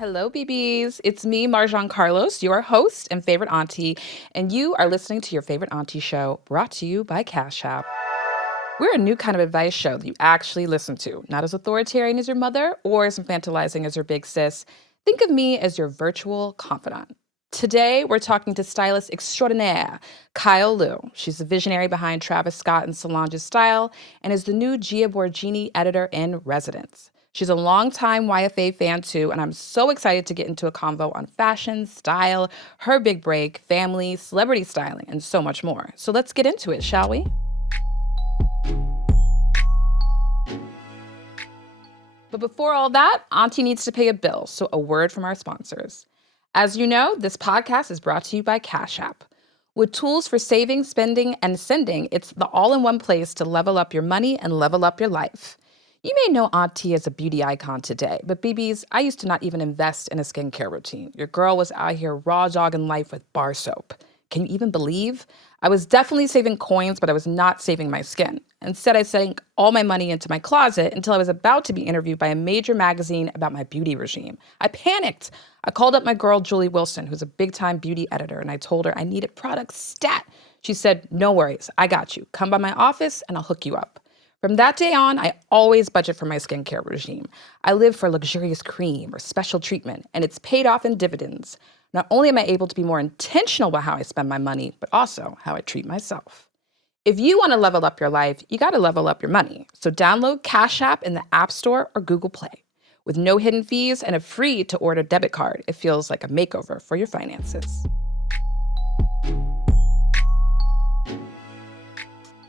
Hello, BBs. It's me, Marjan Carlos, your host and favorite auntie, and you are listening to your favorite auntie show brought to you by Cash App. We're a new kind of advice show that you actually listen to, not as authoritarian as your mother or as infantilizing as your big sis. Think of me as your virtual confidant. Today, we're talking to stylist extraordinaire, Kyle Liu. She's the visionary behind Travis Scott and Solange's style and is the new Gia Borghini editor in residence. She's a longtime YFA fan too, and I'm so excited to get into a convo on fashion, style, her big break, family, celebrity styling, and so much more. So let's get into it, shall we? But before all that, Auntie needs to pay a bill, so a word from our sponsors. As you know, this podcast is brought to you by Cash App. With tools for saving, spending, and sending, it's the all-in-one place to level up your money and level up your life. You may know Auntie as a beauty icon today, but BBs, I used to not even invest in a skincare routine. Your girl was out here raw dogging life with bar soap. Can you even believe? I was definitely saving coins, but I was not saving my skin. Instead, I sank all my money into my closet until I was about to be interviewed by a major magazine about my beauty regime. I panicked. I called up my girl, Julie Wilson, who's a big-time beauty editor, and I told her I needed products stat. She said, no worries, I got you. Come by my office and I'll hook you up. From that day on, I always budget for my skincare regime. I live for luxurious cream or special treatment, and it's paid off in dividends. Not only am I able to be more intentional about how I spend my money, but also how I treat myself. If you want to level up your life, you got to level up your money. So download Cash App in the App Store or Google Play. With no hidden fees and a free-to-order debit card, it feels like a makeover for your finances.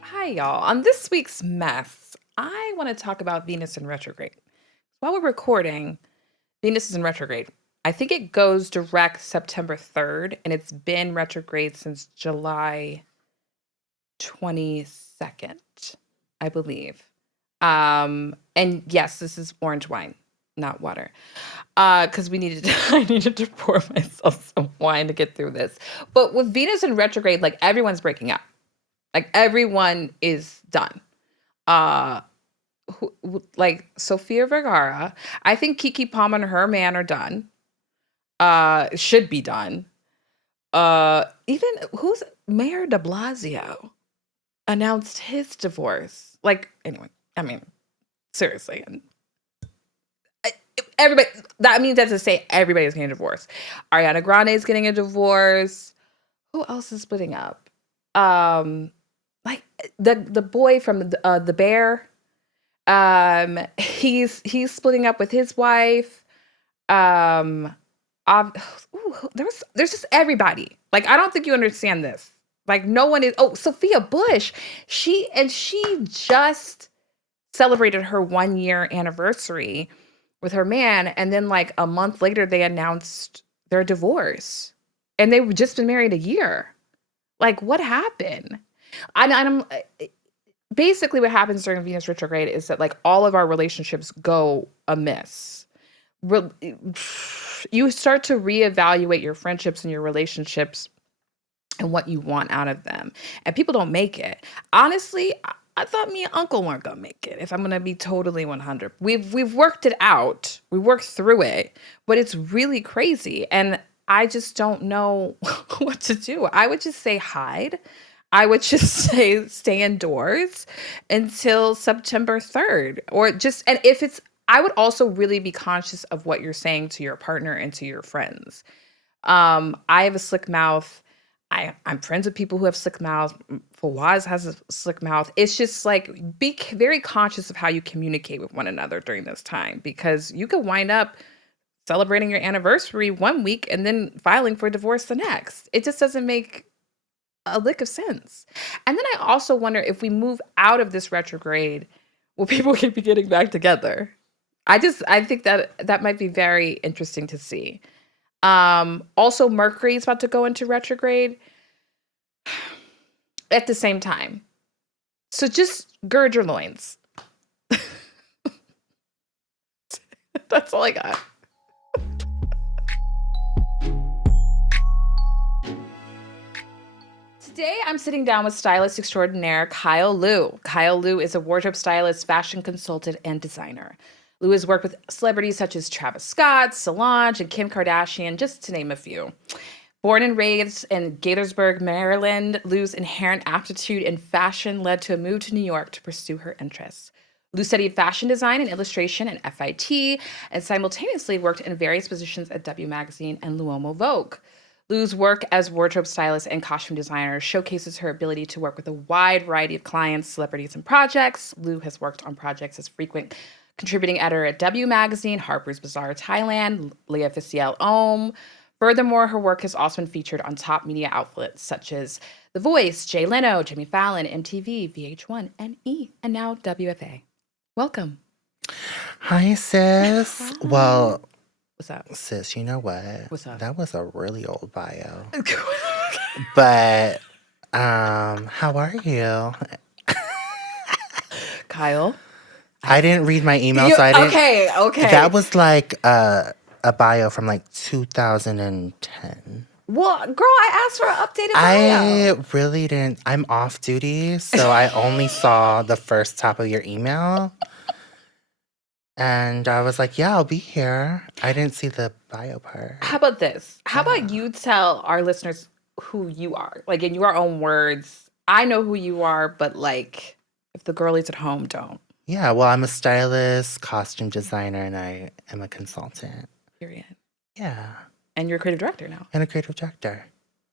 Hi, y'all. On this week's mess, I want to talk about Venus in retrograde. While we're recording, Venus is in retrograde. I think it goes direct September 3rd, and it's been retrograde since July 22nd, I believe. And yes, this is orange wine, not water. Because I needed to pour myself some wine to get through this. But with Venus in retrograde, like everyone's breaking up. Like everyone is done. Uh like Sofia Vergara. I think Kiki Palmer and her man are done. Should be done. Even who's Mayor de Blasio announced his divorce. Like, anyway, I mean, seriously. And everybody, that means that's to say everybody's getting a divorce. Ariana Grande is getting a divorce. Who else is splitting up? Like the boy from the Bear. He's splitting up with his wife. Um, there's just everybody. Like I don't think you understand this. Like no one is. Oh, Sophia Bush. She just celebrated her 1 year anniversary with her man, and then like a month later they announced their divorce, and they've just been married a year. Like what happened? I'm basically what happens during Venus retrograde is that like all of our relationships go amiss. You start to reevaluate your friendships and your relationships and what you want out of them. And people don't make it. Honestly, I thought me and Uncle weren't gonna make it. If I'm gonna be totally 100, we've worked it out. We worked through it, but it's really crazy, and I just don't know what to do. I would just say hide. I would just say stay indoors until September 3rd, or just and if it's. I would also really be conscious of what you're saying to your partner and to your friends. I have a slick mouth. I'm friends with people who have slick mouths. Fawaz has a slick mouth. It's just like be very conscious of how you communicate with one another during this time because you could wind up celebrating your anniversary 1 week and then filing for divorce the next. It just doesn't make a lick of sense. And then I also wonder if we move out of this retrograde, will people keep getting back together? I think that might be very interesting to see. Also Mercury is about to go into retrograde at the same time. So just gird your loins. That's all I got. Today, I'm sitting down with stylist extraordinaire Kyle Liu. Kyle Liu is a wardrobe stylist, fashion consultant, and designer. Lou has worked with celebrities such as Travis Scott, Solange, and Kim Kardashian, just to name a few. Born and raised in Gaithersburg, Maryland, Lou's inherent aptitude in fashion led to a move to New York to pursue her interests. Lou studied fashion design and illustration at FIT and simultaneously worked in various positions at W Magazine and L'Uomo Vogue. Lou's work as wardrobe stylist and costume designer showcases her ability to work with a wide variety of clients, celebrities, and projects. Lou has worked on projects as frequent contributing editor at W Magazine, Harper's Bazaar Thailand, Lea Officielle Homme. Furthermore, her work has also been featured on top media outlets such as The Voice, Jay Leno, Jimmy Fallon, MTV, VH1, and E, and now WFA. Welcome. Hi, sis. Hi. Well, What's up? sis, you know what? What's up? That was a really old bio. But, how are you? Kyle? I didn't read my email, so I didn't. Okay. That was like a bio from like 2010. Well, girl, I asked for an updated bio. I really didn't. I'm off duty, so I only saw the first top of your email. And I was like, yeah, I'll be here. I didn't see the bio part. How about this? How about you tell our listeners who you are? Like, in your own words. I know who you are, but like, if the girlies at home don't. Yeah, well, I'm a stylist, costume designer, and I am a consultant. Period. Yeah. And you're a creative director now. And a creative director.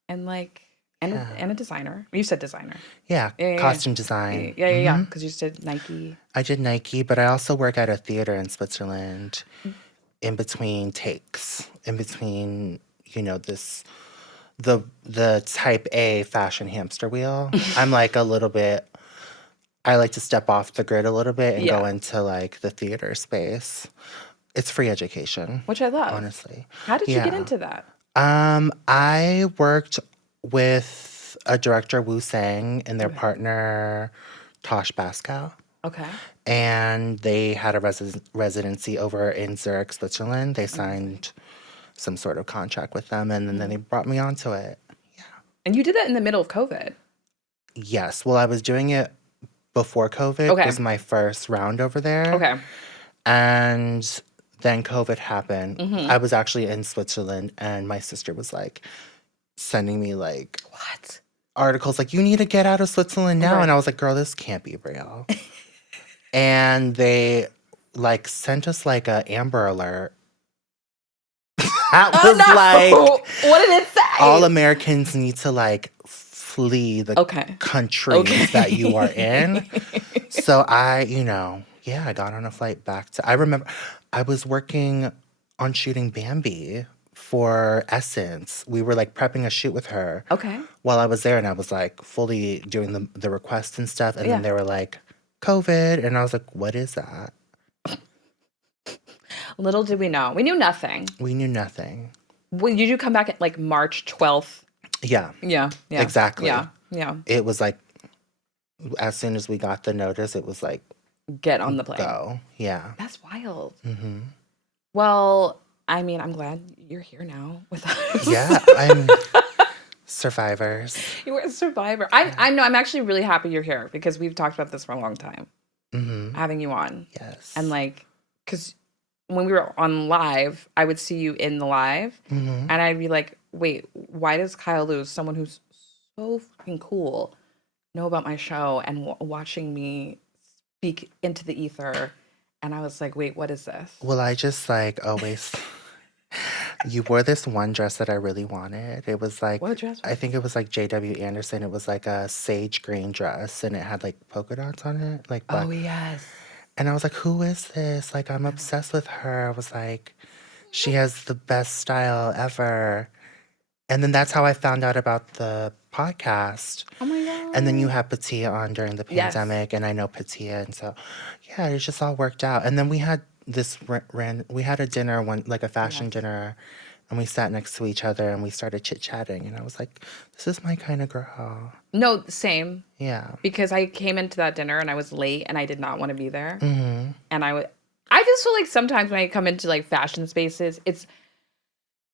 And like, and a designer. You said designer. Yeah, costume design. Yeah. Because you said Nike. I did Nike, but I also work at a theater in Switzerland in between takes, in between, the type A fashion hamster wheel. I'm like a little bit, I like to step off the grid a little bit and go into like the theater space. It's free education. Which I love. Honestly. How did you get into that? I worked with a director, Wu Sang, and their partner, Tosh Baskow. Okay. And they had a residency over in Zurich, Switzerland. They signed some sort of contract with them, and then they brought me onto it. Yeah. And you did that in the middle of COVID. Yes. Well, I was doing it before COVID. Okay. It was my first round over there. Okay. And then COVID happened. Mm-hmm. I was actually in Switzerland, and my sister was like sending me like what articles like, you need to get out of Switzerland now. Right. And I was like, girl, this can't be real. And they like sent us like a Amber Alert. That was like, what did it say? all Americans need to like flee the countries that you are in. So I got on a flight back to, I remember I was working on shooting Bambi for Essence. We were like prepping a shoot with her. Okay. While I was there, and I was like fully doing the requests and stuff. And then they were like, COVID. And I was like, what is that? Little did we know. We knew nothing. We knew nothing. When did you come back at like March 12th? Yeah. Yeah. Exactly. Yeah. It was like, as soon as we got the notice, it was like, get on the plane. Go. Yeah. That's wild. Mm-hmm. Well, I mean, I'm glad you're here now with us. Yeah, I'm survivors. You were a survivor. I'm actually really happy you're here because we've talked about this for a long time. Mm-hmm. Having you on. Yes. And like, because when we were on live, I would see you in the live, and I'd be like, wait, why does Kyle Lewis, someone who's so fucking cool, know about my show and watching me speak into the ether? And I was like, wait, what is this? Well, I just like always, you wore this one dress that I really wanted. It was like, what dress? I think it was like J.W. Anderson. It was like a sage green dress, and it had like polka dots on it. Like, oh, yes. And I was like, who is this? Like, I'm obsessed with her. I was like, she has the best style ever. And then that's how I found out about the podcast. Oh my God. And then you had Patia on during the pandemic, and I know Patia. And so, yeah, it just all worked out. And then we had we had a dinner, like a fashion dinner, and we sat next to each other and we started chit-chatting. And I was like, this is my kind of girl. No, same. Yeah. Because I came into that dinner and I was late and I did not want to be there. Mm-hmm. And I just feel like sometimes when I come into like fashion spaces, it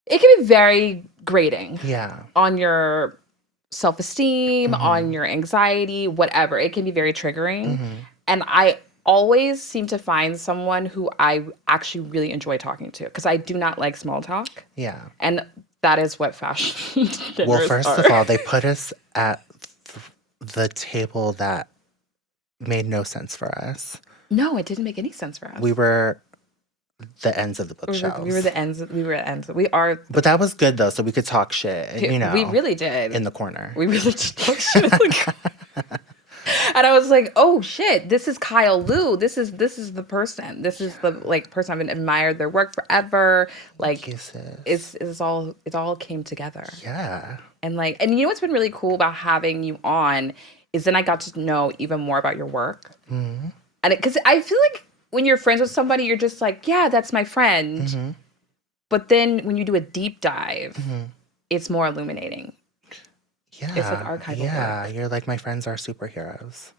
can be very grating. Yeah. On your self-esteem, on your anxiety, whatever. It can be very triggering. And always seem to find someone who I actually really enjoy talking to because I do not like small talk. Yeah. And that is what fashion Well, dinners first are. of all, they put us at the table that made no sense for us. No, it didn't make any sense for us. We were the ends of the We bookshelves. were the ends. We were at ends. We are. But that was good though, so we could talk shit. You know, we really did in the corner. We really did talk shit. And I was like, "Oh shit! This is Kyle Liu. This is the person. This is the person I've been admired their work forever. Like, it's all came together. Yeah. And you know what's been really cool about having you on is then I got to know even more about your work. Mm-hmm. And because I feel like when you're friends with somebody, you're just like, yeah, that's my friend. Mm-hmm. But then when you do a deep dive, it's more illuminating. Yeah. It's like archival work. Yeah. You're like, my friends are superheroes.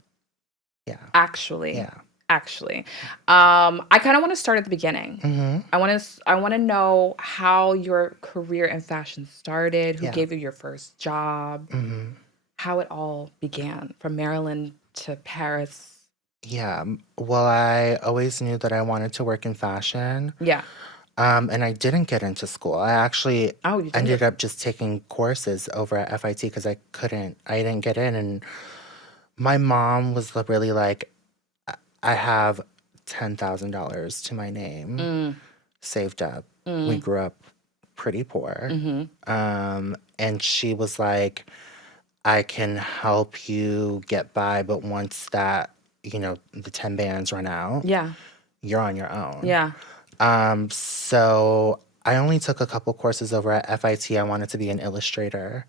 Yeah. Actually. Yeah. Actually. I kind of want to start at the beginning. Mm-hmm. I want to know how your career in fashion started, who gave you your first job, how it all began from Maryland to Paris. Yeah. Well, I always knew that I wanted to work in fashion. Yeah. And I didn't get into school. I actually ended up just taking courses over at FIT because I didn't get in. And my mom was really like, I have $10,000 to my name saved up. We grew up pretty poor. And she was like, I can help you get by, but once that, the 10 bands run out, you're on your own. Yeah. So I only took a couple courses over at FIT. I wanted to be an illustrator.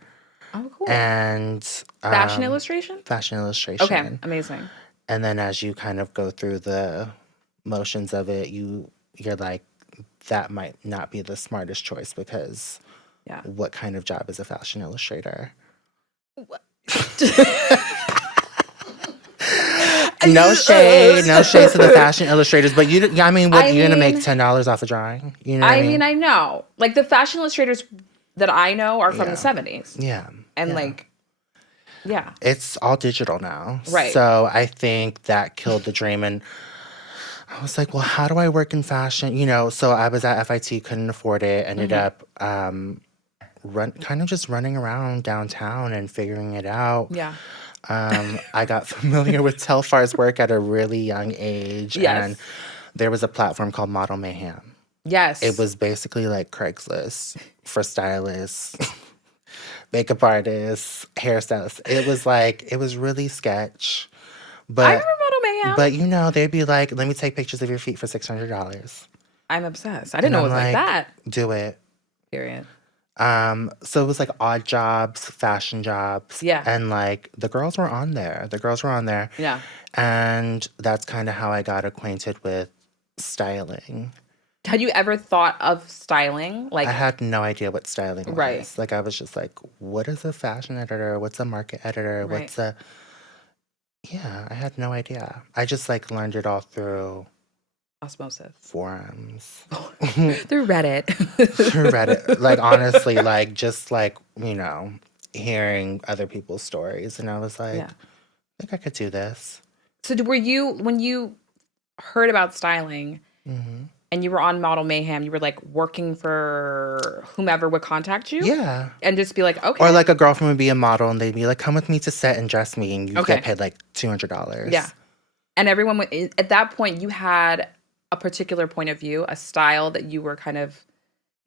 Oh, cool. And fashion illustration? Fashion illustration. Okay, amazing. And then as you kind of go through the motions of it, you're like, that might not be the smartest choice because what kind of job is a fashion illustrator? No shade to the fashion illustrators, but you're gonna make $10 off a drawing. You know what I mean? I know. Like the fashion illustrators that I know are from the 70s. Yeah. And it's all digital now. Right. So I think that killed the dream. And I was like, well, how do I work in fashion? So I was at FIT, couldn't afford it, ended up kind of just running around downtown and figuring it out. Yeah. I got familiar with Telfar's work at a really young age. Yes. And there was a platform called Model Mayhem. Yes. It was basically like Craigslist for stylists, makeup artists, hairstylists. It was really sketch. But I remember Model Mayhem. But they'd be like, let me take pictures of your feet for $600. I'm obsessed. I didn't know it was like that. Do it. Period. So it was like odd jobs, fashion jobs. Yeah. And the girls were on there. Yeah. And that's kind of how I got acquainted with styling. Had you ever thought of styling? I had no idea what styling was. Right. I was just like, what is a fashion editor? What's a market editor? Right. I had no idea. I just learned it all through osmosis. Forums. Through Reddit. Through Reddit. Honestly, just hearing other people's stories. And I was like, I think I could do this. So were you, when you heard about styling and you were on Model Mayhem, you were working for whomever would contact you? Yeah. And just be like, okay. Or a girlfriend would be a model and they'd be like, come with me to set and dress me. And you get paid $200. Yeah. And everyone, at that point, you had a particular point of view, a style that you were kind of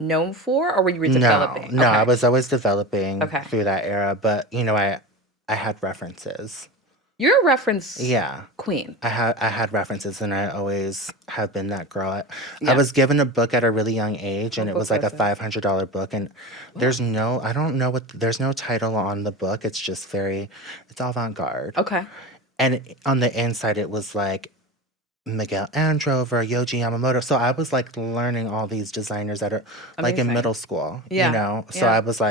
known for, or were you developing? No, I was always developing through that era. But, I had references. You're a reference queen. I had references, and I always have been that girl. I was given a book at a really young age, and it was a $500 book. And there's no title on the book. It's just it's avant-garde. Okay. And on the inside, it was Miguel Androver, Yohji Yamamoto. So I was learning all these designers that are in middle school, So I was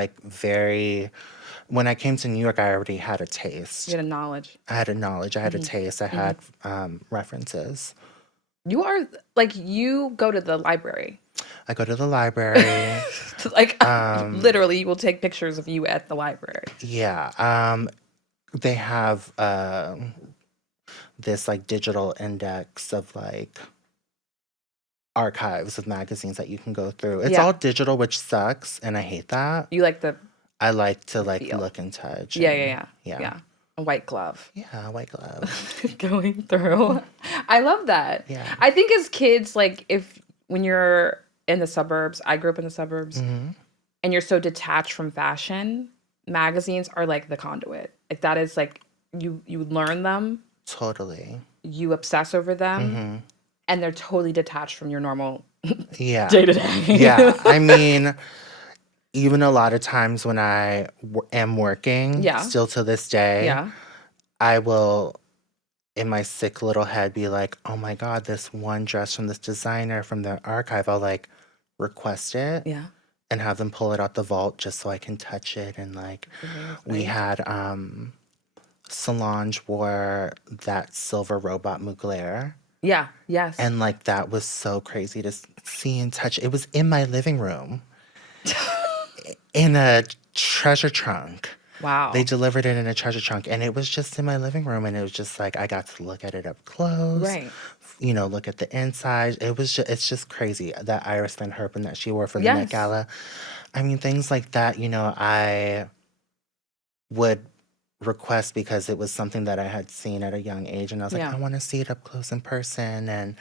when I came to New York, I already had a taste. You had a knowledge. I had a taste. I had references. You are you go to the library. I go to the library. Literally, you will take pictures of you at the library. Yeah. They have this like digital index of like archives of magazines that you can go through. It's all digital, which sucks, and I hate that. You like the I like to like feel. look and touch. Yeah. A white glove. Yeah, a white glove. Going through. I love that. Yeah. I think as kids, like when you're in the suburbs, I grew up in the suburbs, and you're so detached from fashion, magazines are like the conduit. Like that is like you learn them. Totally. You obsess over them, and they're totally detached from your normal day to day. Yeah. I mean, even a lot of times when I am working, still to this day, I will, in my sick little head, be like, oh my God, this one dress from this designer from the archive, I'll like request it. Yeah. And have them pull it out the vault just so I can touch it. And like, we had Solange wore that silver robot Mugler. Yeah, yes. And like, that was so crazy to see and touch. It was in my living room in a treasure trunk. Wow. They delivered it in a treasure trunk, and it was just in my living room, and it was just like, I got to look at it up close. Right. You know, look at the inside. It's just crazy. That Iris Van Herpen that she wore for the Met Gala. I mean, things like that, you know, I would request because it was something that I had seen at a young age, and I was like, I want to see it up close in person. And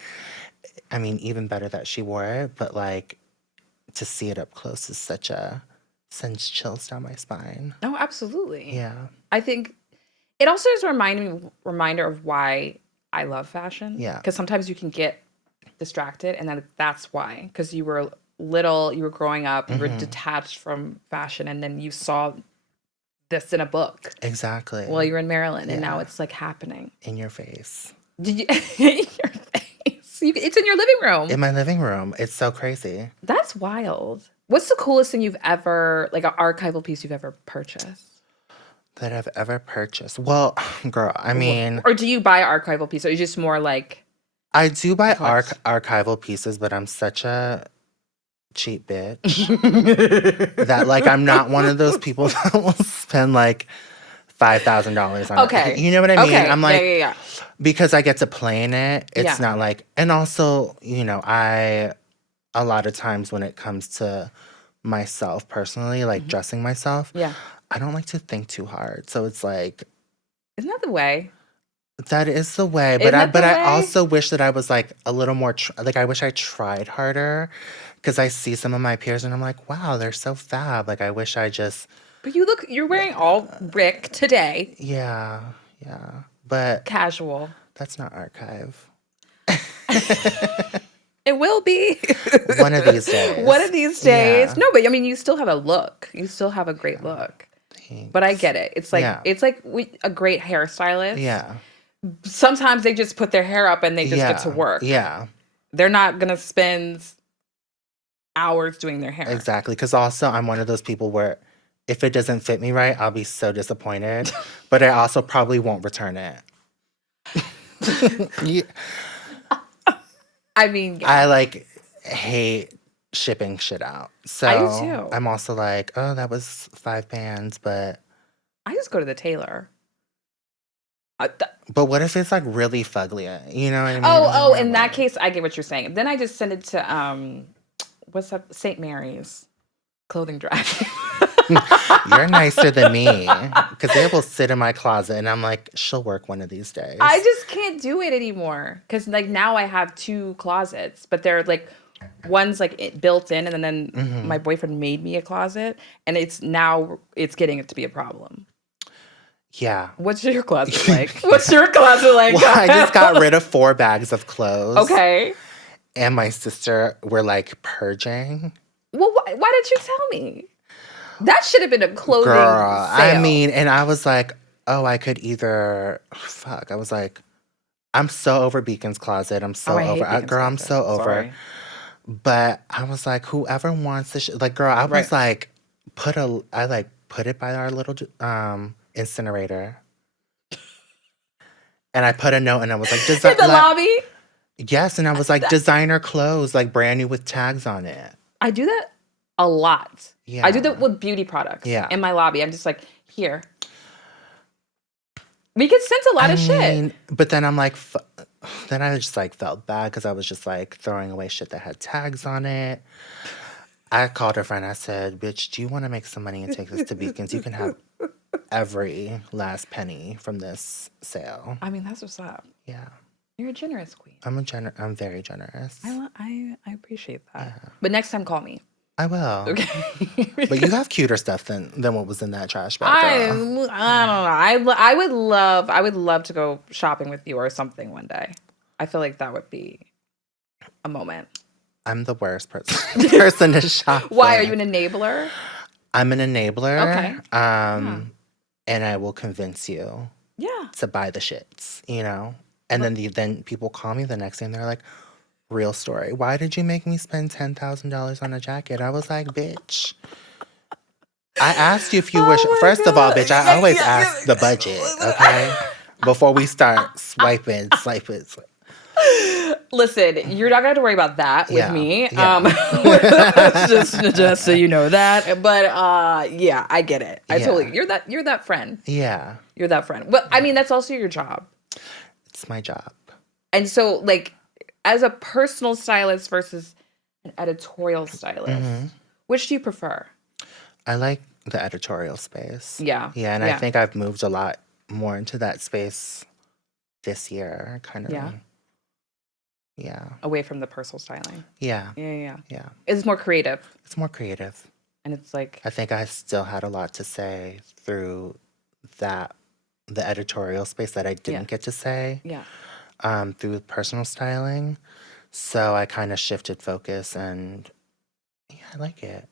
I mean, even better that she wore it, but like to see it up close is sends chills down my spine. Oh, absolutely. Yeah. I think it also is a reminder of why I love fashion. Yeah. Because sometimes you can get distracted, and that's why. Because you were little, you were growing up, you were detached from fashion, and then you saw this in a book. Exactly. Well, you're in Maryland, and now it's like happening. In your face. Did you? In your face. It's in your living room. In my living room. It's so crazy. That's wild. What's the coolest thing you've ever, like an archival piece you've ever purchased? That I've ever purchased? Well, girl, I mean... Or do you buy archival pieces? Or are you just more like... I do buy archival pieces, but I'm such a cheap bitch that, like, I'm not one of those people that will spend, like, $5,000 on it. You know what I mean? I'm like... Because I get to play in it, it's not like... And also, you know, a lot of times when it comes to myself personally, like dressing myself, I don't like to think too hard. So it's like, isn't that the way? That is the way. But I also wish that I was like a little more like I wish I tried harder, because I see some of my peers and I'm like, wow, they're so fab. Like I wish I just. But you're wearing all Rick today. Yeah, but casual. That's not archive. It will be. One of these days. One of these days. Yeah. No, but I mean, you still have a look. You still have a great look. Thanks. But I get it. It's like a great hairstylist. Yeah. Sometimes they just put their hair up and they just get to work. Yeah. They're not gonna spend hours doing their hair. Exactly. Because also I'm one of those people where if it doesn't fit me right, I'll be so disappointed. But I also probably won't return it. Yeah. I mean, I like hate shipping shit out. So I do too. I'm also like, oh, that was £5, but I just go to the tailor. But what if it's like really fugly? You know what I mean? Oh, in that case, I get what you're saying. Then I just send it to what's up, St. Mary's clothing drive. You're nicer than me, because they will sit in my closet and I'm like, she'll work one of these days. I just can't do it anymore, because like now I have 2 closets, but they're like one's like built in, and then my boyfriend made me a closet, and it's getting it to be a problem. Yeah. What's your closet like? What's your closet like? Well, I just got rid of 4 bags of clothes. Okay. And my sister were like purging. Well, why didn't you tell me? That should have been a clothing sale. I mean, and I was like, oh, I could either... Fuck. I was like, I'm so over Beacon's closet. I'm so over... I'm so over. Sorry. But I was like, whoever wants this... Like, girl, I was like, put it by our little incinerator. And I put a note and I was like... In the lobby? Yes, and I was like, designer clothes, like brand new with tags on it. I do that a lot. Yeah. I do that with beauty products. Yeah. In my lobby. I'm just like, here. We could sense a lot of shit. But then I'm like, then I just like felt bad because I was just like throwing away shit that had tags on it. I called a friend. I said, bitch, do you want to make some money and take this to Beacons? You can have every last penny from this sale. I mean, that's what's up. Yeah. You're a generous queen. I'm very generous. I appreciate that. Yeah. But next time, call me. I will. Okay. But you have cuter stuff than what was in that trash bag. I don't know. I would love to go shopping with you or something one day. I feel like that would be a moment. I'm the worst person to shop. Why? Are you an enabler? I'm an enabler. Okay. And I will convince you. Yeah. To buy the shits, you know? And then people call me the next day and they're like, real story. Why did you make me spend $10,000 on a jacket? I was like, bitch. I asked you if you wish. First of all, bitch, I always ask the budget, okay? Before we start swiping. Listen, you're not gonna have to worry about that with me. Just so you know that. But yeah, I get it. You're that friend. Yeah. You're that friend. But I mean, that's also your job. It's my job. And so, like, as a personal stylist versus an editorial stylist, which do you prefer? I like the editorial space. Yeah. Yeah, and I think I've moved a lot more into that space this year, kind of. Yeah. Yeah. Away from the personal styling. Yeah. Yeah. Yeah. It's more creative. It's more creative. And it's like... I think I still had a lot to say through the editorial space that I didn't get to say. Yeah. Through personal styling. So I kind of shifted focus and yeah, I like it.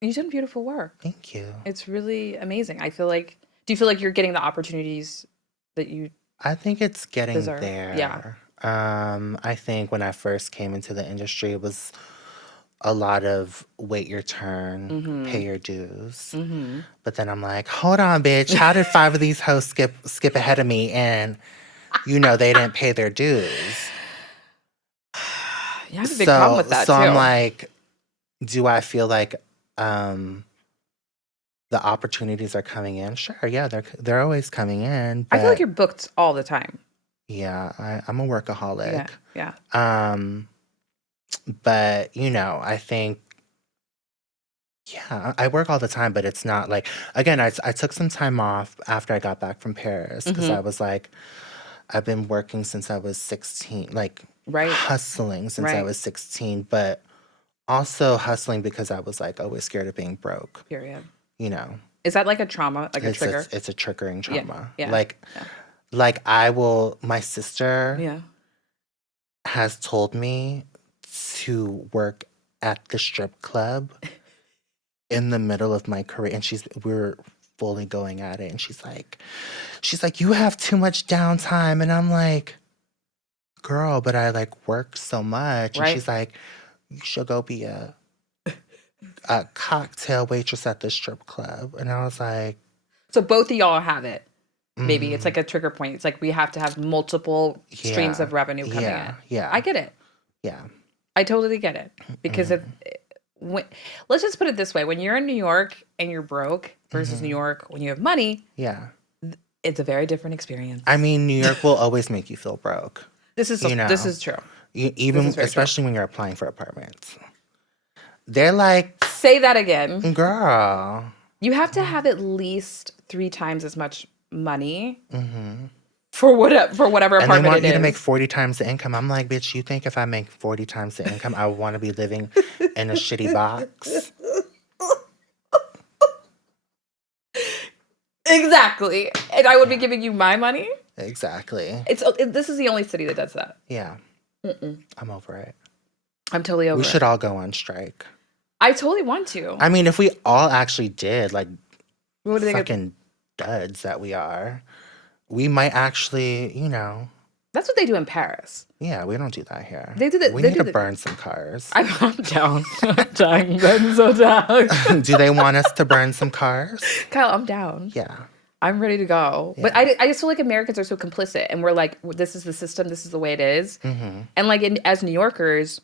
You've done beautiful work. Thank you. It's really amazing. I feel like... Do you feel like you're getting the opportunities that you I think it's getting deserve? there. Yeah. I think when I first came into the industry, it was a lot of wait your turn, pay your dues. But then I'm like, hold on, bitch. How did 5 of these hosts skip ahead of me and, you know, they didn't pay their dues? You have a big problem with that, so too. I'm like, do I feel like the opportunities are coming in? Sure, yeah, they're always coming in. I feel like you're booked all the time. Yeah, I'm a workaholic. Yeah. But, you know, I think, yeah, I work all the time, but it's not like, again, I took some time off after I got back from Paris because I was like, I've been working since I was 16, like hustling since I was 16, but also hustling because I was like always scared of being broke. Period. You know. Is that like a trauma, like a trigger? It's a triggering trauma. Yeah. Like my sister has told me to work at the strip club in the middle of my career, and we're fully going at it, and she's like, you have too much downtime, and I'm like, girl, but I like work so much, and she's like, you should go be a cocktail waitress at the strip club, and I was like, so both of y'all have it. Maybe it's like a trigger point. It's like we have to have multiple streams of revenue coming in. Yeah, I get it. Yeah, I totally get it because let's just put it this way: when you're in New York and you're broke versus New York when you have money, it's a very different experience. I mean, New York will always make you feel broke. This is true. Especially when you're applying for apartments, they're like, say that again, girl. You have to have at least 3 times as much money for whatever apartment and they want it you is. to make 40 times the income. I'm like, bitch, you think if I make 40 times the income, I want to be living in a shitty box? Exactly. And I would be giving you my money? Exactly. This is the only city that does that. Yeah. I'm over it. I'm totally over it. We should all go on strike. I totally want to. I mean, if we all actually did, like, what fucking duds that we are, we might actually, you know. That's what they do in Paris. Yeah, we don't do that here. They do that. We need to burn some cars. I'm down. I'm so down. Do they want us to burn some cars? Kyle, I'm down. Yeah. I'm ready to go. Yeah. But I just feel like Americans are so complicit. And we're like, this is the system. This is the way it is. And like as New Yorkers,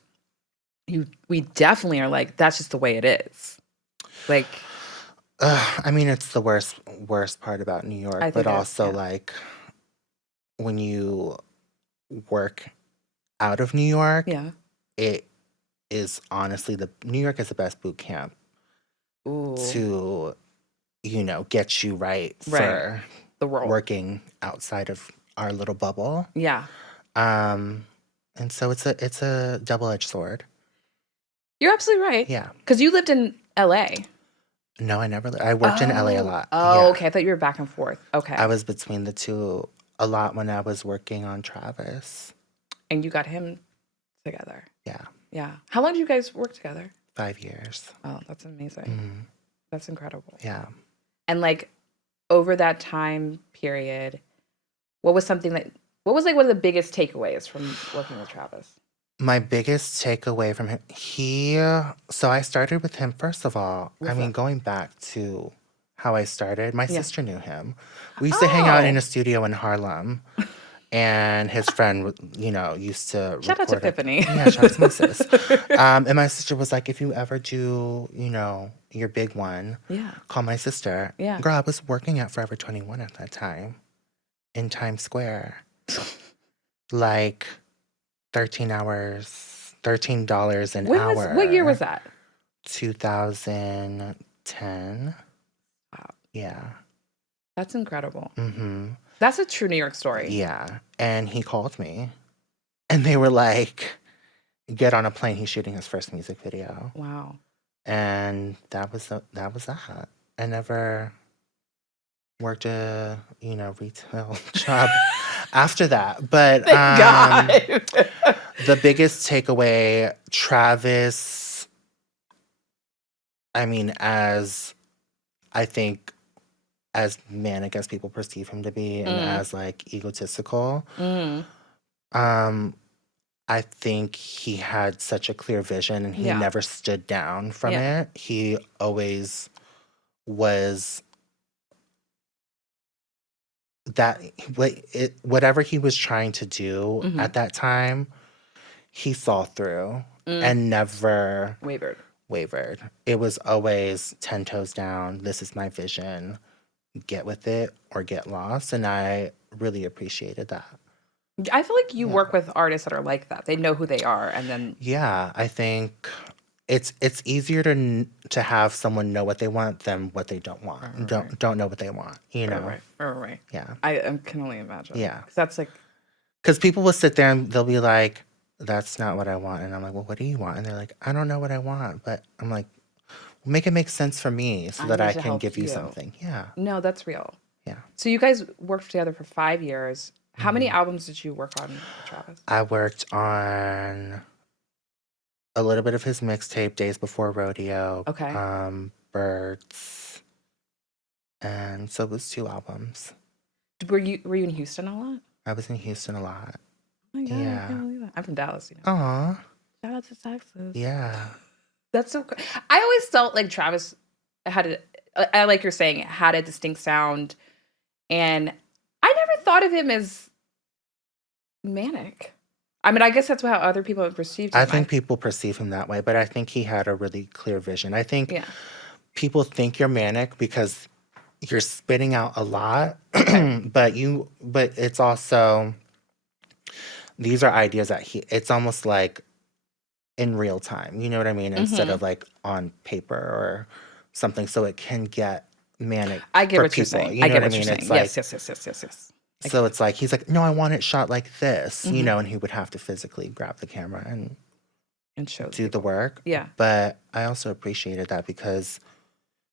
we definitely are like, that's just the way it is. Like, I mean, it's the worst part about New York, but also like, when you work out of New York, Yeah. it is honestly New York is the best boot camp Ooh. to, get you right Right. for The world. working outside of our little bubble. Yeah. And so it's a double-edged sword. You're absolutely right. Yeah. Because you lived in LA. No, I worked in LA a lot. Oh, Yeah. okay. I thought you were back and forth. Okay. I was between the two a lot when I was working on Travis. And you got him together. Yeah. Yeah. How long did you guys work together? 5 years. Oh, that's amazing. Mm-hmm. That's incredible. Yeah. And like over that time period, what was like one of the biggest takeaways from working with Travis? My biggest takeaway from him, so I started with him, first of all. What's that? Going back to how I started, my Yeah. sister knew him. We used to hang out in a studio in Harlem, and his friend, used to Shout out to record it. Tiffany. Yeah, shout out to my sis. And my sister was like, if you ever do, your big one, Yeah. call my sister. Yeah. Girl, I was working at Forever 21 at that time in Times Square. Like, 13 hours, $13 an hour. What year was that? 2010. Wow. Yeah. That's incredible. Mm-hmm. That's a true New York story. Yeah. And he called me, and they were like, get on a plane. He's shooting his first music video. Wow. And that was that. I never worked a, retail job after that. But Thank God. the biggest takeaway, Travis, I mean, as manic as people perceive him to be, and as like egotistical, I think he had such a clear vision, and he never stood down from it. He always was that, whatever he was trying to do at that time, he saw through and never wavered. It was always 10 toes down. This is my vision. Get with it or get lost. And I really appreciated that. I feel like you work with artists that are like that. They know who they are, and then I think it's easier to have someone know what they want than what they don't want. Right. Don't know what they want. Right. Yeah. I can only imagine. Yeah. That's like, because people will sit there and they'll be like, "That's not what I want," and I'm like, "Well, what do you want?" And they're like, "I don't know what I want," but I'm like, make it make sense for me so that I can give you something. Yeah. No, that's real. Yeah. So you guys worked together for 5 years. How many albums did you work on with Travis? I worked on a little bit of his mixtape, Days Before Rodeo. Okay. Birds. And so it was 2 albums. Were you in Houston a lot? I was in Houston a lot. Oh my God, I can't believe that. I'm from Dallas, Aw. Shout out to Texas. Yeah. That's so cool. I always felt like Travis I like you're saying, had a distinct sound. And I never thought of him as manic. I mean, I guess that's how other people have perceived him. I think people perceive him that way, but I think he had a really clear vision. I think people think you're manic because you're spitting out a lot, but it's also, these are ideas that it's almost like in real time, you know what I mean? Instead of like on paper or something, so it can get manic. I get for what people, you're saying. You know I get what what you're saying. It's like, yes. So it's like, he's like, no, I want it shot like this, and he would have to physically grab the camera and show do the work. Yeah. But I also appreciated that because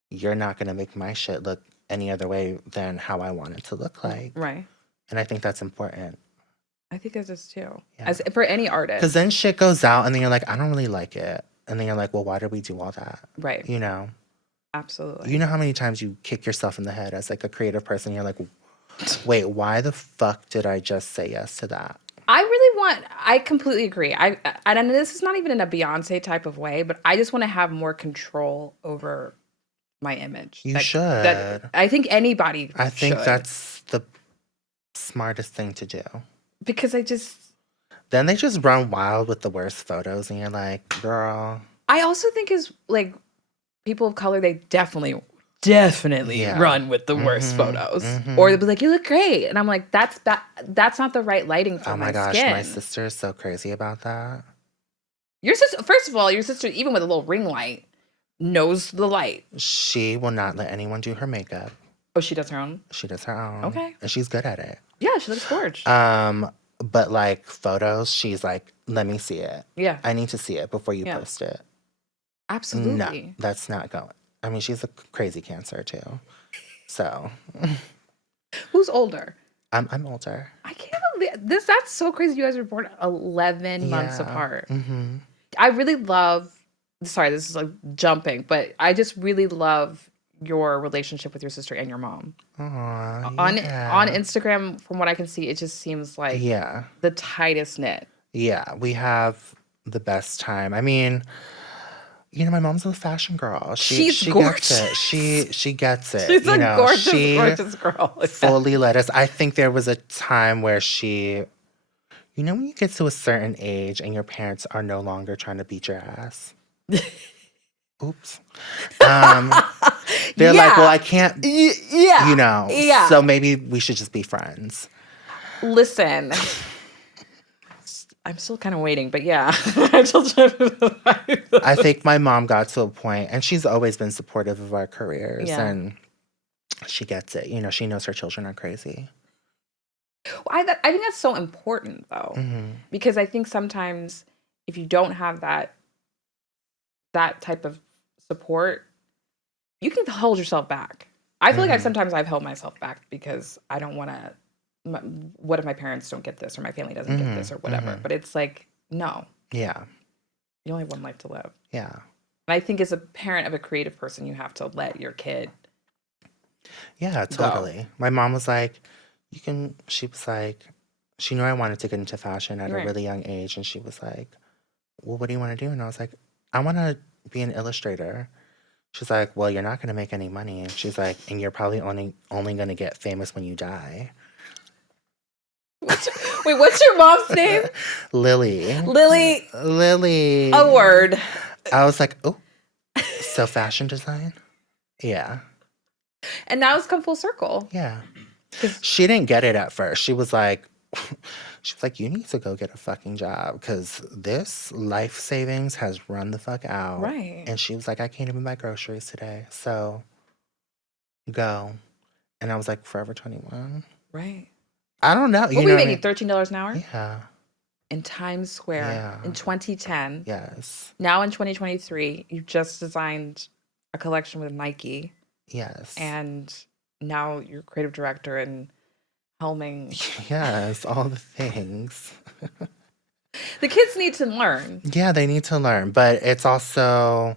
you're not going to make my shit look any other way than how I want it to look like. Right. And I think that's important. I think that is too. Yeah. As for any artist. Because then shit goes out and then you're like, I don't really like it. And then you're like, well, why did we do all that? Right. Absolutely. You know how many times you kick yourself in the head as like a creative person? You're like, wait, why the fuck did I just say yes to that? I completely agree. And this is not even in a Beyonce type of way, but I just want to have more control over my image. You should. I think anybody I think should. That's the smartest thing to do. Because then they just run wild with the worst photos and you're like, girl. I also think is like people of color, they definitely definitely run with the worst photos. Or they'll be like, you look great. And I'm like, that's not the right lighting for my skin. Oh my gosh, my sister is so crazy about that. Your sister, first of all, your sister, even with a little ring light, knows the light. She will not let anyone do her makeup. Oh, she does her own? She does her own. Okay. And she's good at it. Yeah, she looks gorgeous. But like photos, she's like, let me see it. Yeah. I need to see it before you post it. Absolutely. No, that's not going. I mean, she's a crazy Cancer too. So. Who's older? I'm older. I can't believe this. That's so crazy. You guys were born 11 months apart. Mm-hmm. I really love, sorry, this is like jumping, but I just really love your relationship with your sister and your mom. Aww, on Instagram, from what I can see, it just seems like the tightest knit. Yeah, we have the best time. I mean, you know, my mom's a fashion girl. She's gorgeous. Gets it. She gets it. She's gorgeous girl. Fully let us. I think there was a time where she, you know, when you get to a certain age and your parents are no longer trying to beat your ass. Oops. They're like, well, I can't, you know, so maybe we should just be friends. Listen, I'm still kind of waiting, but yeah. I think my mom got to a point, and she's always been supportive of our careers, and she gets it. You know, she knows her children are crazy. I think that's so important, though, because I think sometimes if you don't have that type of support, you can hold yourself back. I feel like sometimes I've held myself back because I don't want to. What if my parents don't get this, or my family doesn't get this, or whatever? But it's like, no. Yeah. You only have one life to live. Yeah. And I think as a parent of a creative person, you have to let your kid. Yeah, totally. Go. My mom was like, she was like, she knew I wanted to get into fashion at a really young age. And she was like, well, what do you want to do? And I was like, I want to be an illustrator. She's like, well, you're not going to make any money. And she's like, and you're probably only going to get famous when you die. What's your mom's name? Lily. A word. I was like, oh, so fashion design? Yeah. And now it's come full circle. Yeah. She didn't get it at first. She was like, you need to go get a fucking job because this life savings has run the fuck out. Right. And she was like, I can't even buy groceries today. So go. And I was like, Forever 21. Right. I don't know. What were you making? $13 an hour? Yeah. In Times Square in 2010. Yes. Now in 2023, you just designed a collection with Nike. Yes. And now you're creative director and helming. Yes, all the things. The kids need to learn. Yeah, they need to learn. But it's also,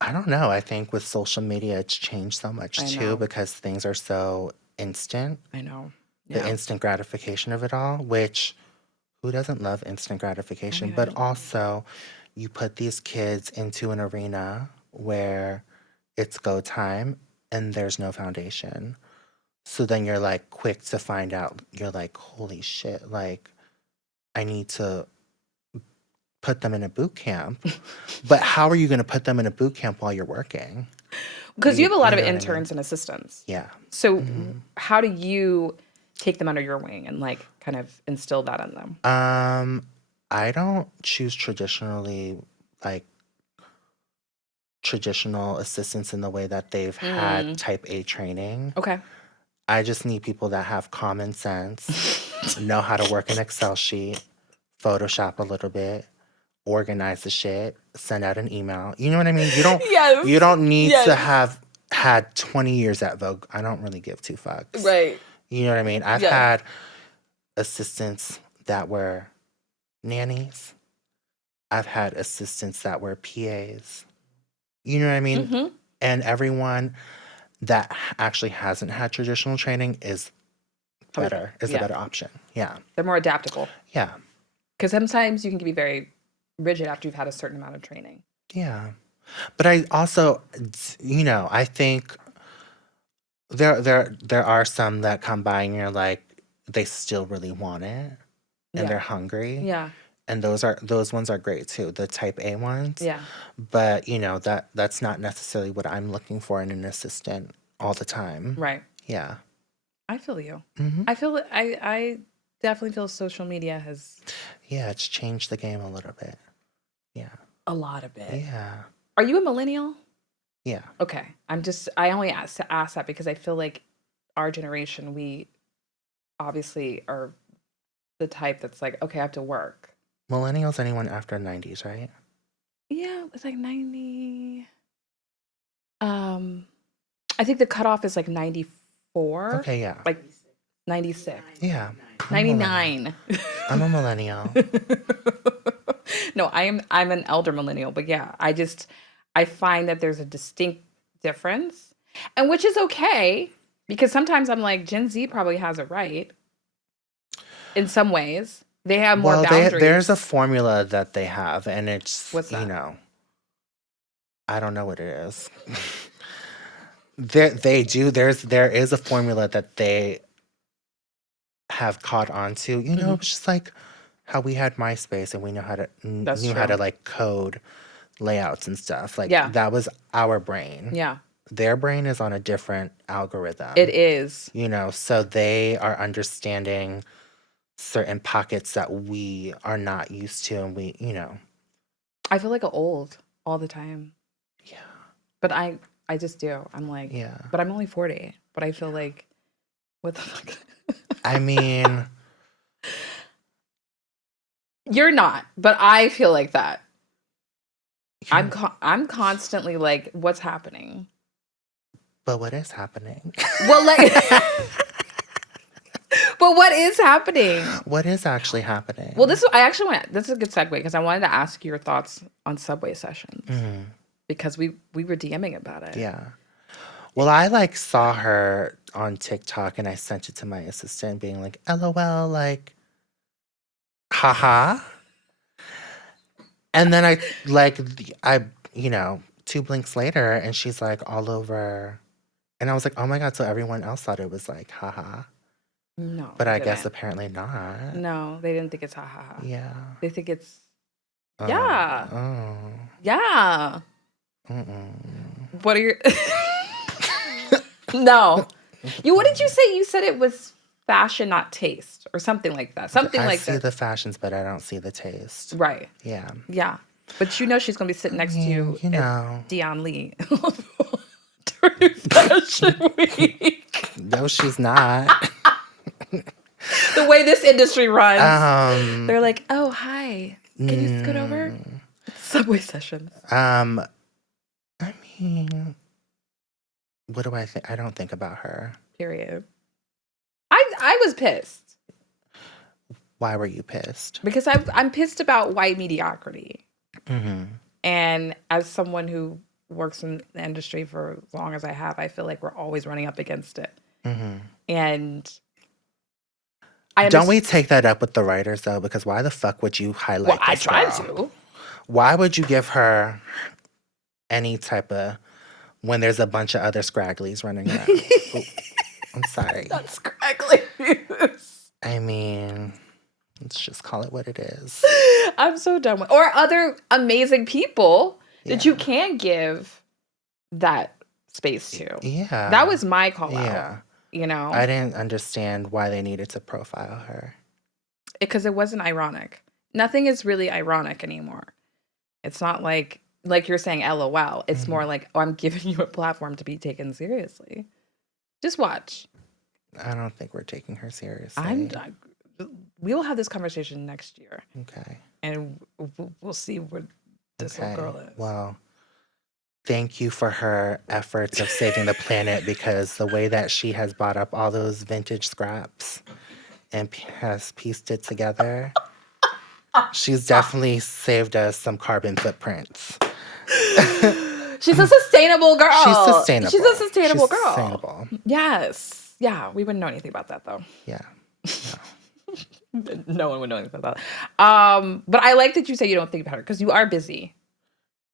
I don't know. I think with social media, it's changed so much too because things are so instant. I know. The instant gratification of it all, which who doesn't love instant gratification? But also, you put these kids into an arena where it's go time and there's no foundation. So then you're like quick to find out, you're like, holy shit, like I need to put them in a boot camp. But how are you going to put them in a boot camp while you're working? Because you have a lot of interns and assistants. Yeah. So how do you take them under your wing and like kind of instill that in them? I don't choose traditional assistants in the way that they've had type A training. Okay. I just need people that have common sense, know how to work an Excel sheet, Photoshop a little bit, organize the shit, send out an email. You know what I mean? You don't you don't need to have had 20 years at Vogue. I don't really give two fucks. Right. You know what I mean? I've had assistants that were nannies. I've had assistants that were PAs. You know what I mean? And everyone that actually hasn't had traditional training is better, is a better option. Yeah. They're more adaptable. Yeah. Because sometimes you can be very rigid after you've had a certain amount of training. Yeah. But I also, you know, I think there are some that come by and you're like, they still really want it and they're hungry. Yeah. and those ones are great too, the type A ones. Yeah. But that's not necessarily what I'm looking for in an assistant all the time. Right. Yeah. I feel you. Mm-hmm. I definitely feel social media has. Yeah, it's changed the game a little bit. Yeah. A lot of it. Yeah. Are you a millennial? Yeah. Okay. I only ask that because I feel like our generation, we obviously are the type that's like, okay, I have to work. Millennials, anyone after 90s, right? Yeah, it's like 90. I think the cutoff is like 94. Okay, yeah. Like 96. Yeah. 99. I'm a millennial. No, I'm an elder millennial, but yeah, I find that there's a distinct difference, and which is okay because sometimes I'm like Gen Z probably has it right in some ways. They have more boundaries. There's a formula that they have, and it's What's that? I don't know what it is. They do. There is a formula that they have caught on to. It's just like how we had MySpace and we know how to like code layouts and stuff. Like that was our brain. Yeah. Their brain is on a different algorithm. It is. So they are understanding certain pockets that we are not used to, and I feel like old all the time. Yeah. But I just do. I'm like, yeah. But I'm only 40. But I feel like, what the fuck? I mean, you're not, but I feel like that. I'm constantly like, what's happening? But what is happening? Well, like, but what is happening? What is actually happening? Well, this is a good segue because I wanted to ask your thoughts on Subway sessions because we were DMing about it. Yeah. Well, I saw her on TikTok and I sent it to my assistant being like, LOL, like, haha. And then I 2 blinks later and she's like all over. And I was like, oh my God, so everyone else thought it was like, haha. No. But I guess apparently not. No, they didn't think it's haha. Yeah. They think it's, yeah. Oh. Yeah. Mm-mm. What are your... No. What did you say? You said it was fashion, not taste, or something like that. I see the fashions, but I don't see the taste. Right. Yeah. Yeah. But she's going to be sitting next to you at Dion Lee during Fashion Week. No, she's not. The way this industry runs. They're like, oh, hi. Can you scoot over? Subway sessions. I mean... What do I think? I don't think about her. Period. I was pissed. Why were you pissed? Because I'm pissed about white mediocrity. Mm-hmm. And as someone who works in the industry for as long as I have, I feel like we're always running up against it. Mm-hmm. And don't we take that up with the writers though? Because why the fuck would you highlight? Well, this I tried girl? to. Why would you give her any type of? When there's a bunch of other scragglies running around. Ooh, I'm sorry. Not scragglies. I mean, let's just call it what it is. I'm so done with... Or other amazing people that you can give that space to. Yeah. That was my call out. I didn't understand why they needed to profile her. Because it wasn't ironic. Nothing is really ironic anymore. It's not like you're saying LOL. It's more like, oh, I'm giving you a platform to be taken seriously. Just watch. I don't think we're taking her seriously. We will have this conversation next year. Okay. And we'll see what this little girl is. Well, thank you for her efforts of saving the planet because the way that she has bought up all those vintage scraps and has pieced it together, she's definitely saved us some carbon footprints. She's a sustainable girl. She's sustainable. She's a sustainable girl. Sustainable. Yes. Yeah. We wouldn't know anything about that though. Yeah. No one would know anything about that. But I like that you say you don't think about her because you are busy.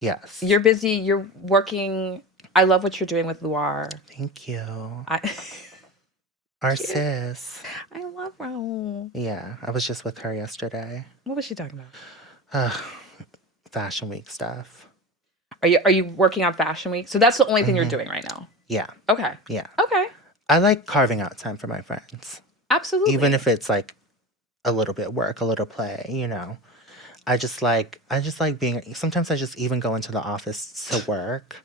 Yes. You're busy. You're working. I love what you're doing with Luar. Thank you. Our sis. I love her. Yeah, I was just with her yesterday. What was she talking about? Fashion week stuff. Are you working on Fashion Week? So that's the only thing you're doing right now? Yeah. Okay. Yeah. Okay. I like carving out time for my friends. Absolutely. Even if it's like a little bit work, a little play, you know. I just like being, sometimes I just even go into the office to work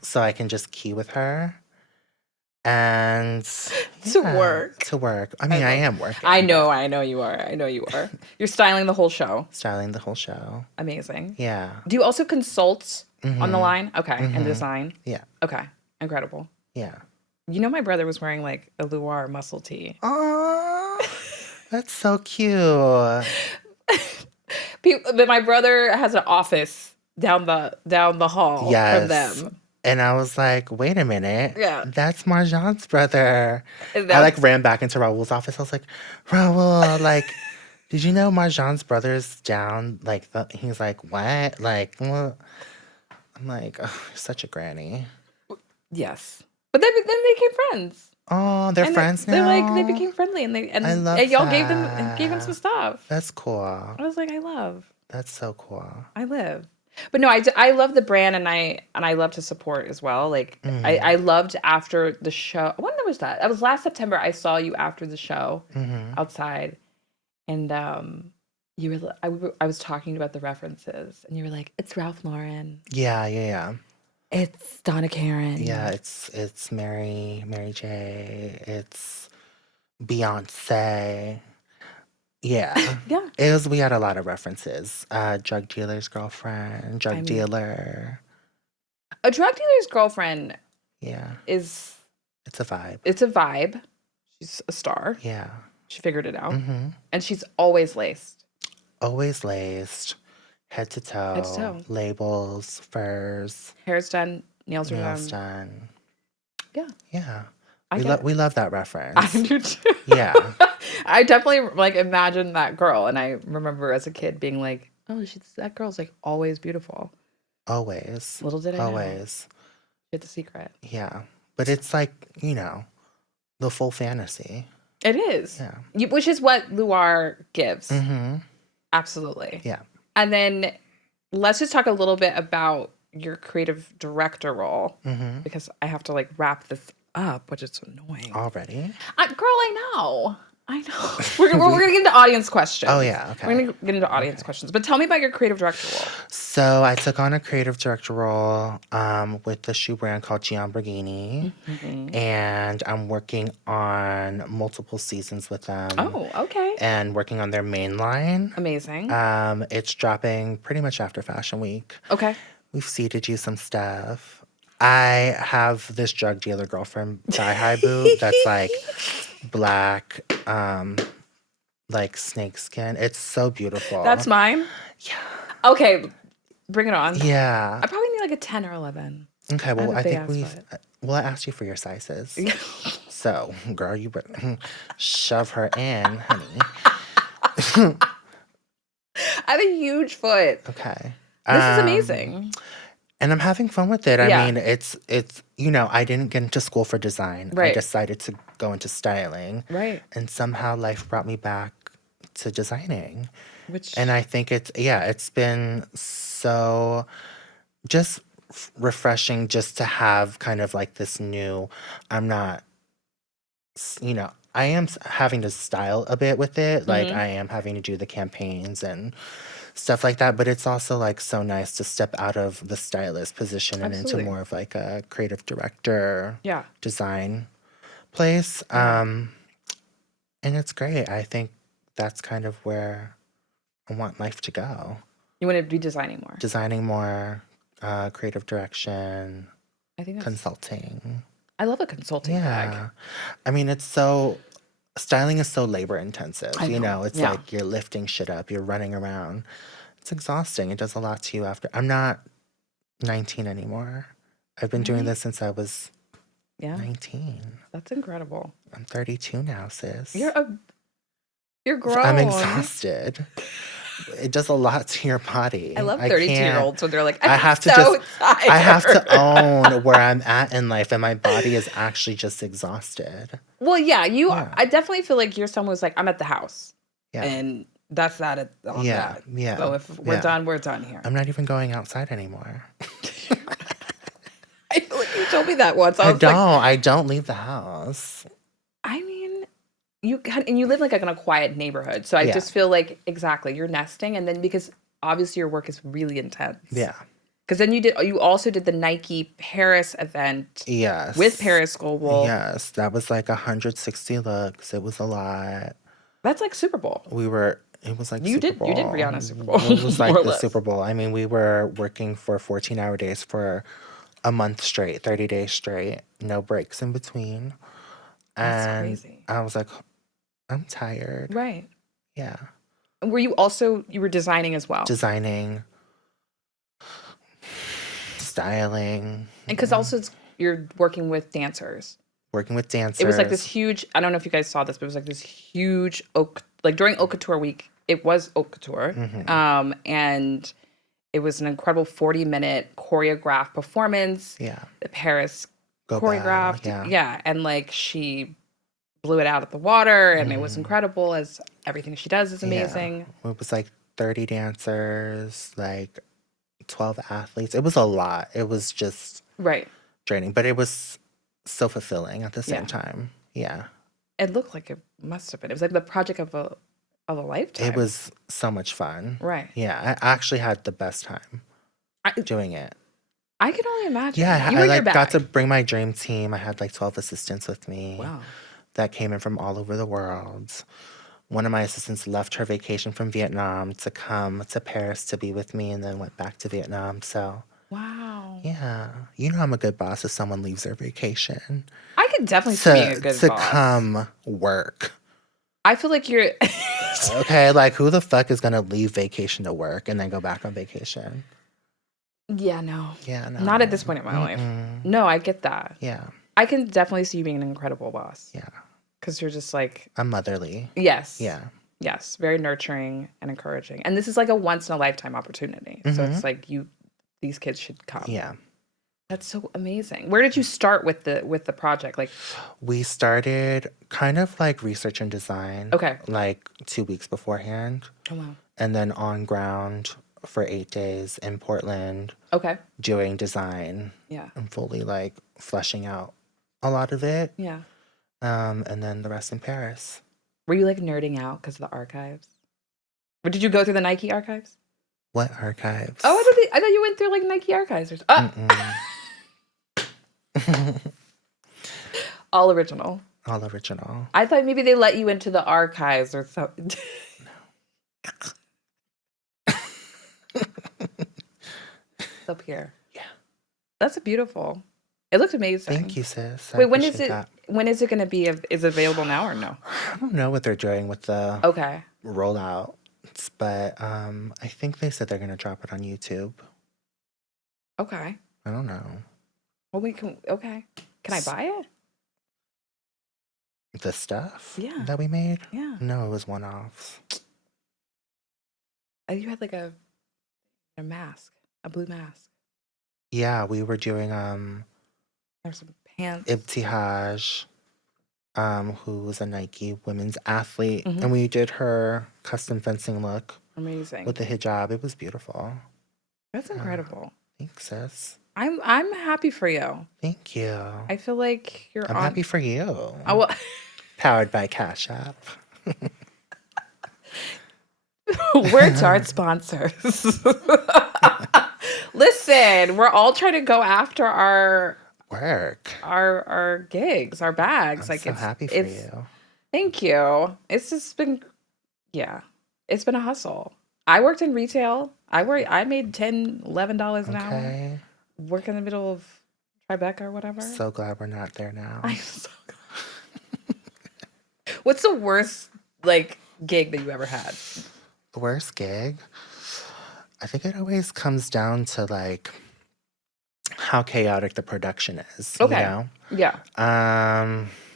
so I can just key with her. And to work. To work. I mean, I am working. I know you are. You're styling the whole show. Styling the whole show. Amazing. Yeah. Do you also consult on the line? Okay. And design? Yeah. Okay. Incredible. Yeah. You know, my brother was wearing like a Luar muscle tee. Oh, that's so cute. But my brother has an office down the hall from them. And I was like, wait a minute. Yeah. That's Marjan's brother. I like ran back into Raul's office. I was like, Raul, like, did you know Marjan's brother's down? Like, he's like, what? Like, what? I'm like, oh, you're such a granny. Yes. But then they became friends. Oh, they're friends now? They became friendly and I love y'all that. gave him some stuff. That's cool. I was like, I love. That's so cool. I live. But no, I love the brand and I love to support as well. Like I loved after the show. When was that? That was last September. I saw you after the show outside, and I was talking about the references, and you were like, "It's Ralph Lauren." Yeah. It's Donna Karan. Yeah, it's Mary J. It's Beyonce. Yeah. Yeah. We had a lot of references. Drug dealer's girlfriend, dealer. A drug dealer's girlfriend. Yeah. It's a vibe. It's a vibe. She's a star. Yeah. She figured it out. And she's always laced. Always laced. Head to toe. Labels, furs. Hair's done. Nails are done. Yeah. Yeah. We love that reference. I do too. Yeah. I definitely like imagine that girl, and I remember as a kid being like, "Oh, that girl's like always beautiful." Always. Little did I know. Always. It's a secret. Yeah, but it's like, you know, the full fantasy. It is. Yeah. Which is what Luar gives. Absolutely. Yeah. And then let's just talk a little bit about your creative director role, because I have to like wrap this up, which is annoying. Already? Girl, I know. We're going to get into audience questions. Oh, yeah. Okay. We're going to get into audience questions. But tell me about your creative director role. So I took on a creative director role with the shoe brand called Giamborghini. And I'm working on multiple seasons with them. Oh, okay. And working on their main line. Amazing. It's dropping pretty much after Fashion Week. Okay. We've seeded you some stuff. I have this drug dealer girlfriend, thigh-high boot, that's like black, like snakeskin. It's so beautiful. That's mine? Yeah. Okay, bring it on. Yeah. I probably need like a 10 or 11. Okay, well, I think I asked you for your sizes. So, girl, you better shove her in, honey. I have a huge foot. Okay. This is amazing. And I'm having fun with it. I mean, it's you know, I didn't get into school for design. Right. I decided to go into styling. Right. And somehow life brought me back to designing. And I think it's been so just refreshing just to have kind of like this new, I'm not, you know, I am having to style a bit with it. Like I am having to do the campaigns and stuff like that, but it's also like so nice to step out of the stylist position and into more of like a creative director design place. And it's great. I think that's kind of where I want life to go. You want to be designing more? Creative direction, I think consulting. I love a consulting bag. I mean, styling is so labor intensive. You know, it's like you're lifting shit up, you're running around. It's exhausting. It does a lot to you after. I'm not 19 anymore. I've been doing this since I was 19. That's incredible. I'm 32 now, sis. You're grown. I'm exhausted. it does a lot to your body. I love I 32-year-olds when they're like, I I'm have to so just, tired. I have to own where I'm at in life, and my body is actually just exhausted. Well, yeah, you are. Yeah. I definitely feel like you're someone who's like, I'm at the house. Yeah. And that's that on Yeah. that. Yeah. So if we're done, we're done here. I'm not even going outside anymore. I feel like you told me that once. I don't leave the house. I mean, you live like in a quiet neighborhood. So I just feel like, exactly, you're nesting. And then because obviously your work is really intense. Yeah. Because then you also did the Nike Paris event. Yes. With Paris Global. Yes. That was like 160 looks. It was a lot. That's like Super Bowl. It was like Super Bowl. You did Rihanna Super Bowl. It was like the Super Bowl. I mean, we were working for 14-hour days for a month straight, 30 days straight, no breaks in between. That's crazy. I was like, I'm tired. Right. Yeah. And you were designing as well? Designing, styling. And because also you're working with dancers. Working with dancers. It was like this huge, I don't know if you guys saw this, but it was like this huge, during Haute Couture week, it was Haute Couture. Mm-hmm. And it was an incredible 40-minute choreographed performance. Yeah. The Paris Go choreographed. Back, yeah. And like she blew it out of the water and it was incredible, as everything she does is amazing. Yeah. It was like 30 dancers, like 12 athletes. It was a lot. It was just draining, but it was so fulfilling at the same time. Yeah. It looked like it must have been. It was like the project of a lifetime. It was so much fun. Right. Yeah. I actually had the best time doing it. I can only imagine. Yeah. I got to bring my dream team. I had like 12 assistants with me. Wow. That came in from all over the world. One of my assistants left her vacation from Vietnam to come to Paris to be with me and then went back to Vietnam. So, wow. Yeah. You know I'm a good boss if someone leaves their vacation. I could definitely see being a good boss. To come work. I feel like you're... Okay, like who the fuck is going to leave vacation to work and then go back on vacation? Yeah, no. Yeah, no. Not at this point in my life. No, I get that. Yeah. I can definitely see you being an incredible boss. Yeah. Because you're just like... I'm motherly. Yes. Yeah. Yes. Very nurturing and encouraging. And this is like a once-in-a-lifetime opportunity. So it's like these kids should come. Yeah. That's so amazing. Where did you start with the project? Like, we started kind of like research and design. Okay. Like 2 weeks beforehand. Oh, wow. And then on ground for 8 days in Portland. Okay. Doing design. Yeah. And fully like fleshing out a lot of it. Yeah. And then the rest in Paris. Were you like nerding out because of the archives? Or did you go through the Nike archives? What archives? Oh, I thought you went through like Nike archives. All original. All original. I thought maybe they let you into the archives or something. No. It's up here. Yeah. That's beautiful. It looks amazing. Thank you, sis. Wait, when is it? When is it going to be? Is it available now or no? I don't know what they're doing with the rollout, but I think they said they're going to drop it on YouTube. Okay. I don't know. Well, can I buy it? The stuff? Yeah. That we made? Yeah. No, it was one-offs. You had like a mask, a blue mask. Yeah, we were doing There's some pants. Ibtihaj, who was a Nike women's athlete, and we did her custom fencing look. Amazing. With the hijab. It was beautiful. That's incredible. Thanks, sis. I'm happy for you. Thank you. I feel like I'm happy for you. Oh, well. Powered by Cash App. We're our sponsors. Listen, we're all trying to go after our work, our gigs, our bags. I'm so happy for you. Thank you. It's just been, it's been a hustle. I worked in retail. I made $10, $11 an hour. Work in the middle of Tribeca or whatever. So glad we're not there now. I'm so glad. What's the worst gig that you ever had? The worst gig? I think it always comes down to how chaotic the production is. Okay. You know? Yeah.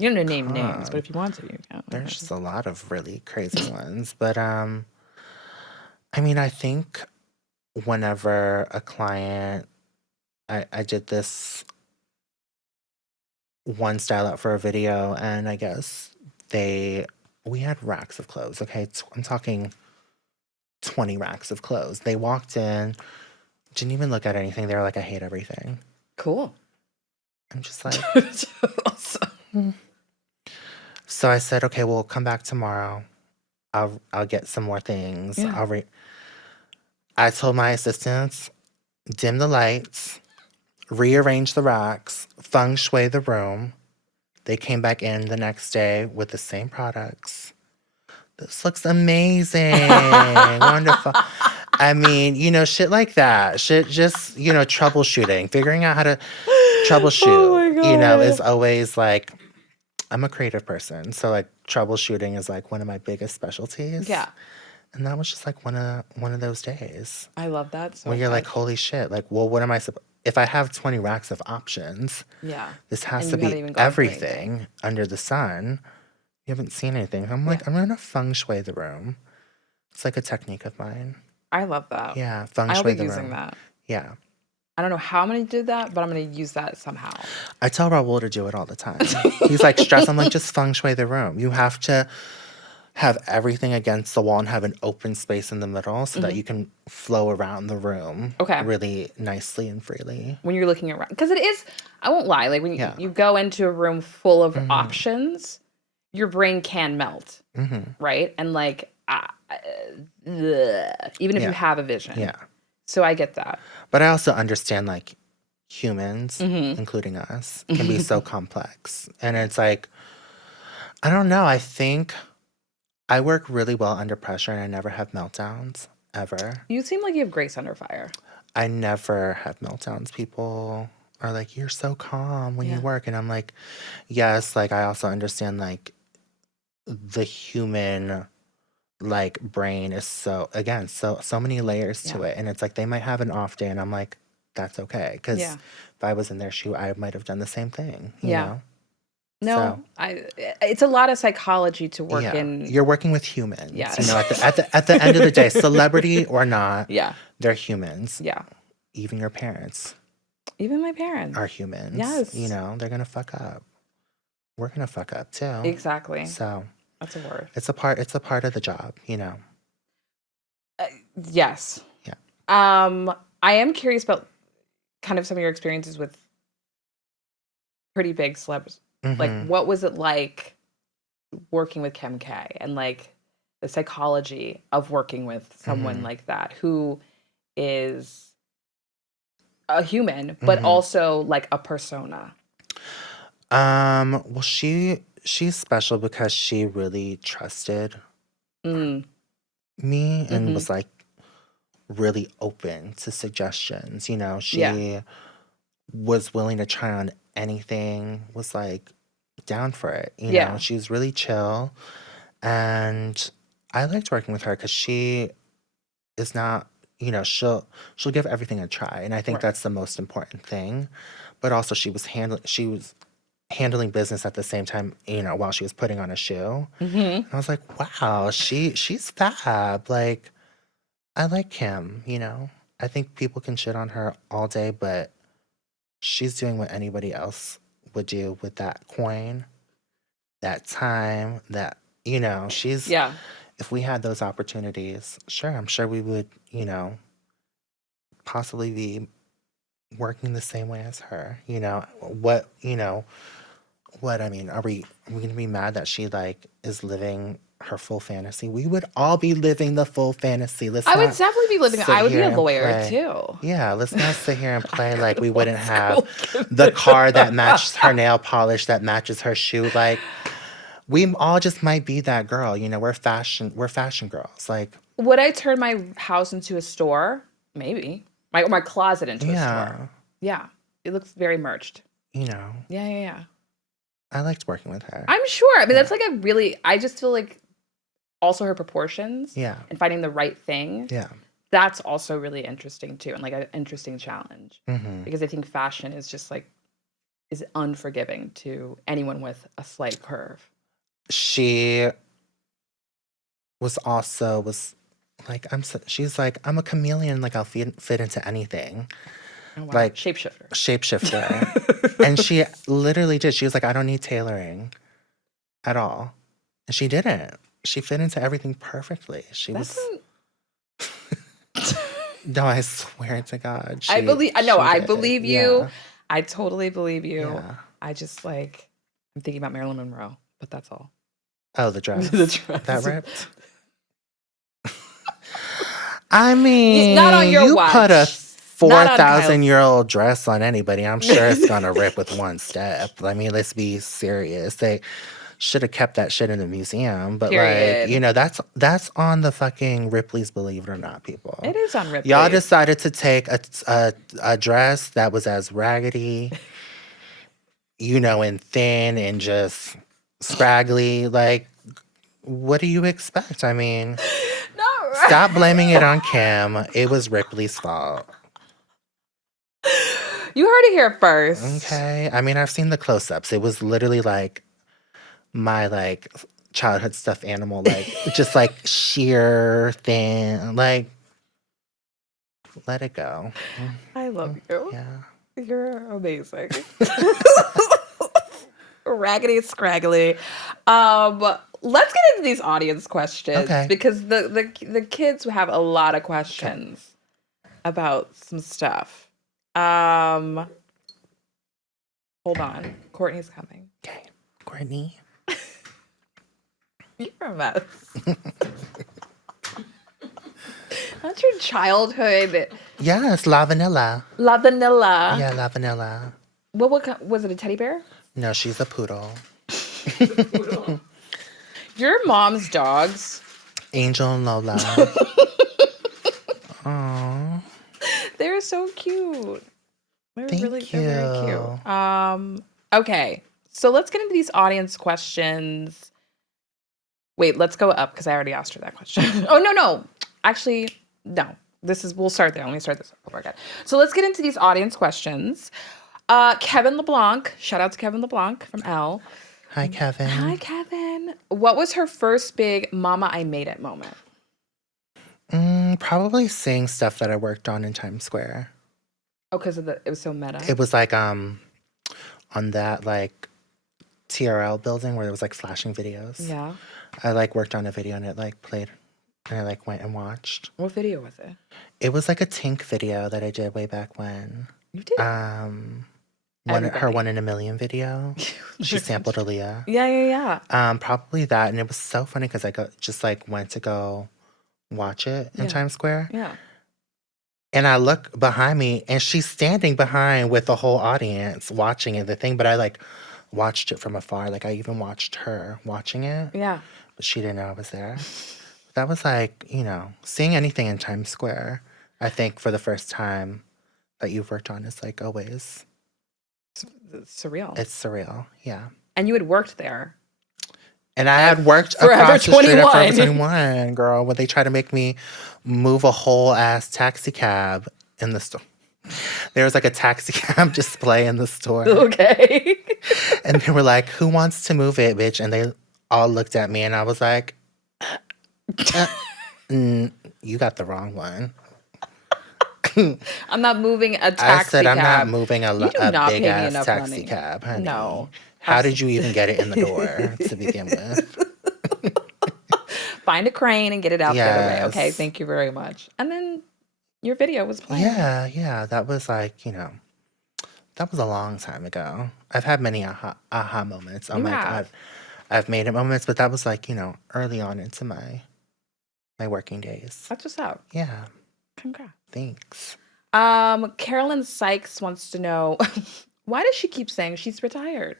You don't name names, but if you want to, you can. There's just a lot of really crazy ones. But I mean, I think whenever a client, I did this one style out for a video, and I guess we had racks of clothes. Okay, I'm talking 20 racks of clothes. They walked in, didn't even look at anything. They were like, I hate everything. Cool. I'm just like, awesome. So I said, okay, well, come back tomorrow. I'll get some more things. Yeah. I told my assistants, dim the lights, rearrange the racks, feng shui the room. They came back in the next day with the same products. This looks amazing. Wonderful. I mean, shit like that. Shit just, troubleshooting. Figuring out how to troubleshoot, Oh my God. is always like, I'm a creative person. So like troubleshooting is like one of my biggest specialties. Yeah. And that was just like one of those days. I love that so When you're much. like, holy shit, like, well, what am I if I have 20 racks of options, this has to be everything under the sun. You haven't seen anything. I'm like, I'm gonna feng shui the room. It's like a technique of mine. I love that. Yeah, feng I'll shui be the using room. that. Yeah. I don't know how I'm gonna do that, but I'm gonna use that somehow. I tell Raul to do it all the time. He's like stressed. I'm like, just feng shui the room. You have to have everything against the wall and have an open space in the middle so that you can flow around the room really nicely and freely. When you're looking around. Because it is, I won't lie, like when you go into a room full of options, your brain can melt, right? And like, even if you have a vision. Yeah. So I get that. But I also understand like humans, including us, can be so complex. And it's like, I don't know. I think I work really well under pressure and I never have meltdowns, ever. You seem like you have grace under fire. I never have meltdowns. People are like, you're so calm when you work. And I'm like, yes, like I also understand like the human like brain is so many layers to it. And it's like they might have an off day and I'm like, that's okay. Because if I was in their shoe, I might have done the same thing, you know? No, it's a lot of psychology to work in. You're working with humans. Yeah. At the end of the day, celebrity or not, they're humans. Yeah. Even your parents. Even my parents. Are humans. Yes. They're going to fuck up. We're going to fuck up too. Exactly. So. That's a word. It's a part of the job, Yes. Yeah. I am curious about kind of some of your experiences with pretty big celebs. Like, what was it like working with Kim K and like the psychology of working with someone like that who is a human, but also like a persona? Well, she's special because she really trusted me and was like really open to suggestions. She was willing to try on anything, was like down for it. She was really chill. And I liked working with her because she is not, she'll give everything a try. And I think that's the most important thing. But also she was handling business at the same time, while she was putting on a shoe. And I was like, wow, she's fab. Like, I like Kim, I think people can shit on her all day, but she's doing what anybody else would do with that coin, that time, that, she's, if we had those opportunities, sure, I'm sure we would, possibly be working the same way as her. What I mean, are we going to be mad that she like is living her full fantasy? We would all be living the full fantasy. I would definitely be living. I would be a lawyer too. Yeah, let's not sit here and play like we wouldn't have the car that matches her nail polish, that matches her shoe. Like we all just might be that girl. We're fashion girls. Like, would I turn my house into a store? Maybe my closet into a store. Yeah, it looks very merged. Yeah. I liked working with her. I'm sure. I mean, that's like I just feel like also her proportions. Yeah. And finding the right thing. Yeah. That's also really interesting too. And like an interesting challenge. Mm-hmm. Because I think fashion is just like, is unforgiving to anyone with a slight curve. She Like, she's like, I'm a chameleon. Like, I'll fit into anything. Oh, wow. Like, Shapeshifter. And she literally did. She was like, I don't need tailoring at all. And she didn't. She fit into everything perfectly. No, I swear to God. I believe you. Yeah. I totally believe you. Yeah. I just like, I'm thinking about Marilyn Monroe, but that's all. Oh, the dress. The dress. That ripped? I mean, not on your you watch. put a 4,000-year-old dress on anybody, I'm sure it's gonna rip with one step. I mean, let's be serious. They should have kept that shit in the museum. But Period. like, you know, that's on the fucking Ripley's Believe It or Not, people. It is on Ripley's. Y'all decided to take a dress that was as raggedy, you know, and thin and just scraggly. Like, what do you expect? I mean, stop blaming it on Kim. It was Ripley's fault. You heard it here first. Okay. I mean, I've seen the close-ups. It was literally like my like childhood stuffed animal, like just like sheer thin. Like, let it go. I love you. Yeah. You're amazing. Raggedy scraggly. Let's get into these audience questions because the kids have a lot of questions about some stuff. Hold on. Courtney's coming. Okay. Courtney. You're a mess. That's your childhood. Yes, La Vanilla. La Vanilla. Yeah, La Vanilla. What was it, a teddy bear? No, she's a poodle. Poodle. Your mom's dogs. Angel and Lola. Aww. They're so cute. They're very cute. Okay, so let's get into these audience questions. Wait, let's go up because I already asked her that question. Oh, no. Actually, no. We'll start there. Let me start this over again. So let's get into these audience questions. Kevin LeBlanc. Shout out to Kevin LeBlanc from Elle. Hi, Kevin. Hi, Kevin. What was her first big Mama, I Made It moment? Probably seeing stuff that I worked on in Times Square. Oh, because it was so meta. It was like on that like TRL building where there was like flashing videos. Yeah. I like worked on a video and it like played and I like went and watched. What video was it? It was like a Tink video that I did way back when. You did? Her 1 in a Million video. She sampled Aaliyah. Yeah. Probably that, and it was so funny because I just like went to go watch it in Times Square. Yeah. And I look behind me, and she's standing behind with the whole audience watching it, the thing. But I like watched it from afar. Like I even watched her watching it. Yeah. But she didn't know I was there. That was like, you know, seeing anything in Times Square, I think for the first time that you've worked on is like always surreal. It's surreal, yeah. And you had worked there. And I had worked across the street at Forever 21, girl, when they tried to make me move a whole ass taxi cab in the store. There was like a taxi cab display in the store. Okay. And they were like, who wants to move it, bitch? And they all looked at me and I was like, you got the wrong one. I'm not moving a taxi cab. I said, I'm not moving a big ass taxi cab, honey. No. How did you even get it in the door to begin with? Find a crane and get it out the other way. Okay, thank you very much. And then your video was playing. Yeah. That was like, you know, that was a long time ago. I've had many aha moments. Oh my God. I've made it moments, but that was like, you know, early on into my working days. That's what's up. Yeah. Congrats. Thanks. Carolyn Sykes wants to know, why does she keep saying she's retired?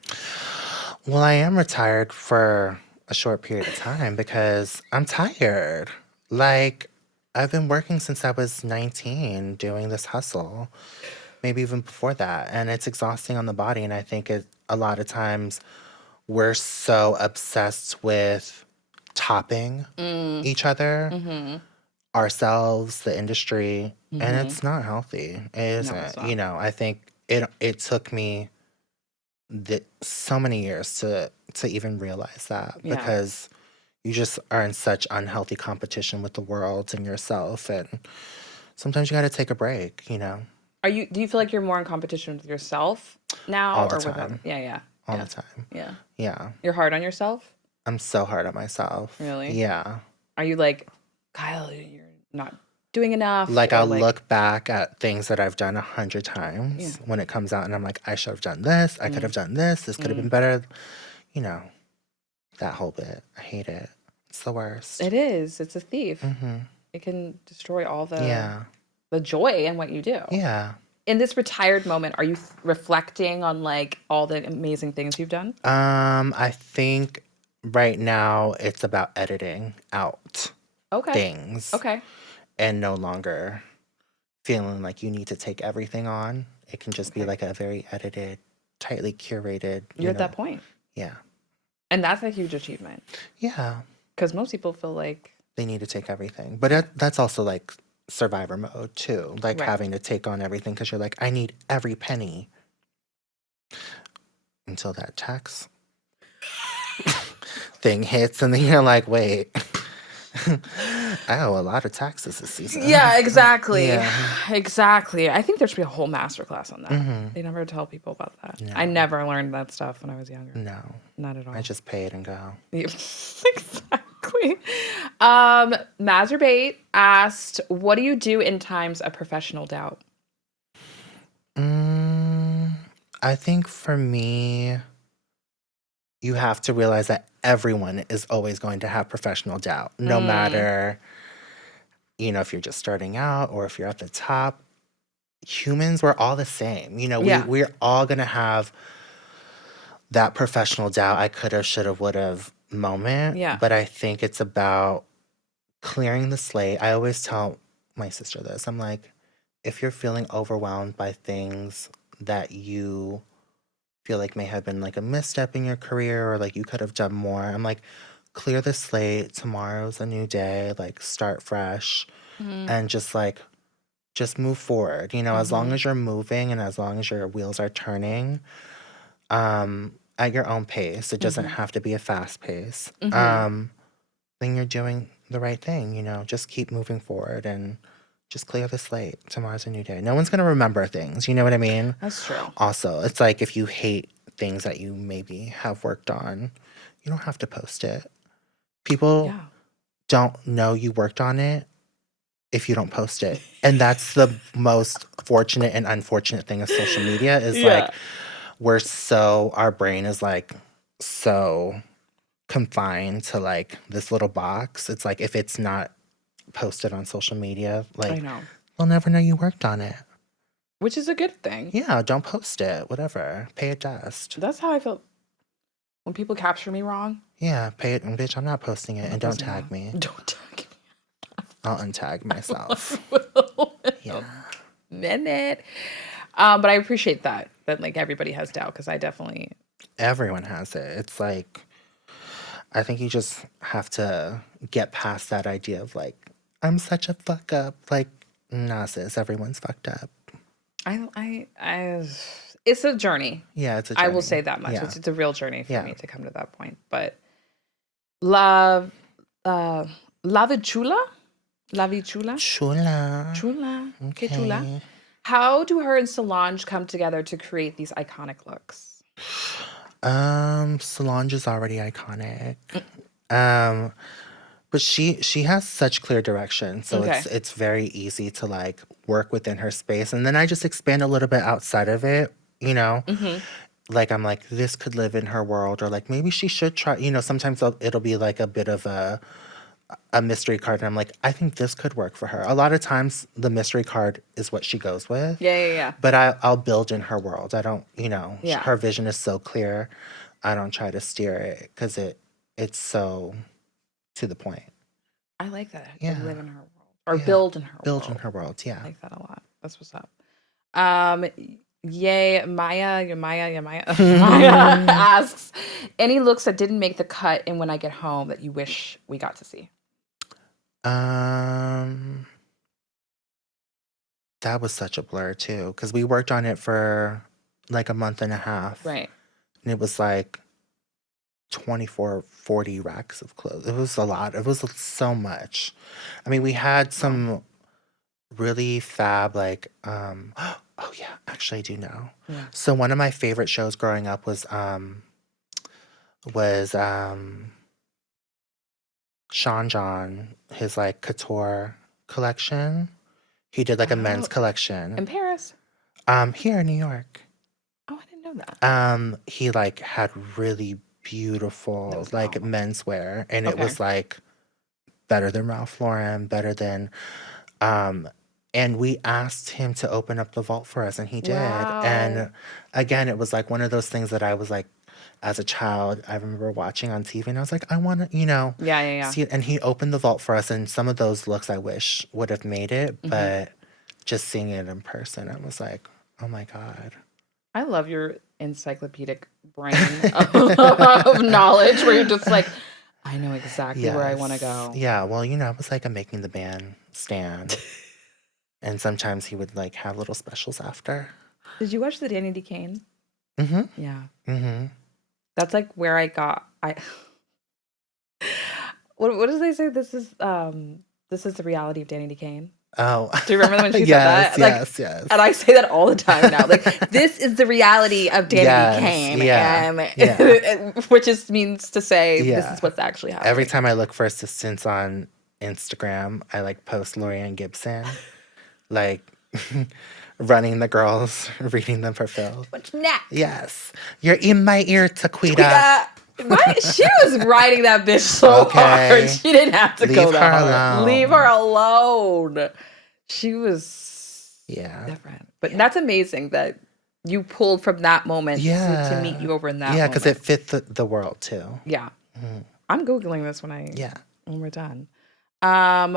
Well, I am retired for a short period of time because I'm tired. Like, I've been working since I was 19 doing this hustle, maybe even before that. And it's exhausting on the body. And I think a lot of times we're so obsessed with topping each other, ourselves, the industry, and it's not healthy. It isn't. No, it's not. You know, I think it took me so many years to even realize that because, you just are in such unhealthy competition with the world and yourself, and sometimes you got to take a break, you know. Do you feel like you're more in competition with yourself now All the or with other? time. Yeah. All the time. Yeah. Yeah. You're hard on yourself? I'm so hard on myself. Really? Yeah. Are you like, Kyle, you're not doing enough? Like, or I'll look back at things that I've done 100 times when it comes out, and I'm like, I should have done this. I could have done this. This could have been better. You know, that whole bit. I hate it. It's the worst. It is. It's a thief. Mm-hmm. It can destroy all Yeah. the joy in what you do. Yeah. In this retired moment, are you reflecting on like all the amazing things you've done? I think right now it's about editing out things. Okay. And no longer feeling like you need to take everything on. It can just be like a very edited, tightly curated. You're at that point. Yeah. And that's a huge achievement. Yeah. Because most people feel like they need to take everything. But that's also like survivor mode too. Like having to take on everything because you're like, I need every penny. Until that tax thing hits, and then you're like, wait. I owe a lot of taxes this season. Yeah, exactly. Exactly. I think there should be a whole masterclass on that. Mm-hmm. They never tell people about that. No. I never learned that stuff when I was younger. No. Not at all. I just pay it and go. Exactly. Masturbate asked, what do you do in times of professional doubt? I think for me, you have to realize that everyone is always going to have professional doubt, no matter, if you're just starting out or if you're at the top. Humans, we're all the same. We're all going to have that professional doubt, I could have, should have, would have moment. Yeah. But I think it's about clearing the slate. I always tell my sister this. I'm like, if you're feeling overwhelmed by things that you feel like may have been like a misstep in your career or like you could have done more, I'm like, clear the slate. Tomorrow's a new day. Like, start fresh and just move forward. As long as you're moving and as long as your wheels are turning, at your own pace. It doesn't have to be a fast pace. Then you're doing the right thing. Just keep moving forward and just clear the slate. Tomorrow's a new day. No one's going to remember things. You know what I mean? That's true. Also, it's like if you hate things that you maybe have worked on, you don't have to post it. People don't know you worked on it if you don't post it. And that's the most fortunate and unfortunate thing of social media is like, our brain is like so confined to like this little box. It's like if it's not posted on social media, like they'll never know you worked on it. Which is a good thing. Yeah, don't post it. Whatever. Pay it dust. That's how I feel when people capture me wrong. Yeah, pay it. Bitch, I'm not posting it. And don't tag me. Don't tag me. I'll untag myself. Yeah. Minute. But I appreciate that like everybody has doubt because I definitely. Everyone has it. It's like, I think you just have to get past that idea of like, I'm such a fuck up. Like, nah, sis, everyone's fucked up. It's a journey. Yeah, it's a journey. I will say that much. Yeah. It's a real journey for me to come to that point. But La Vie Chula? La Vie Chula? Chula. Chula. Okay. Que chula. How do her and Solange come together to create these iconic looks? Solange is already iconic. But she has such clear direction, so it's very easy to like work within her space, and then I just expand a little bit outside of it, Like I'm like, this could live in her world, or like maybe she should try. Sometimes it'll be like a bit of a mystery card, and I'm like, I think this could work for her. A lot of times, the mystery card is what she goes with. Yeah. But I'll build in her world. I don't, her vision is so clear. I don't try to steer it because it's so to the point. I like that. Yeah. To live in her world. Or build in her world. Build in her world, yeah. I like that a lot. That's what's up. Yay, Maya Maya asks, any looks that didn't make the cut in When I Get Home that you wish we got to see? That was such a blur too, because we worked on it for like a month and a half. Right. And it was like 24, 40 racks of clothes. It was a lot. It was so much. I mean, we had some really fab, like, oh yeah, actually I do know. Yeah. So one of my favorite shows growing up was Sean John, his like couture collection. He did like a men's collection. In Paris? Here in New York. Oh, I didn't know that. He like had really beautiful like menswear, and it was like better than Ralph Lauren, better than and we asked him to open up the vault for us, and he did. And again, it was like one of those things that I was like, as a child, I remember watching on TV, and I was like, I want to, see it. And he opened the vault for us, and some of those looks I wish would have made it, but just seeing it in person, I was like, oh my God. I love your encyclopedic brain of knowledge, where you're just like, I know exactly where I want to go. Yeah, well, it was like a Making the Band stand. And sometimes he would like have little specials after. Did you watch the Danny D. Kane? Mm-hmm. Yeah. Mm-hmm. That's like where I got what does they say? This is the reality of Danny D. Kane. Oh. Do you remember when she said that? Yes, yes. And I say that all the time now. Like, this is the reality of Danny D. Kane. Yeah. Which means to say this is what's actually happening. Every time I look for assistance on Instagram, I like post Lorianne Gibson. Like running the girls, reading them for Phil. What's next? Yes. You're in my ear, Taquita. She was riding that bitch so hard. She didn't have to go that hard. Alone. Leave her alone. She was different. But that's amazing that you pulled from that moment to meet you over in that moment. Yeah, because it fit the world too. Yeah. Mm-hmm. I'm Googling this when we're done.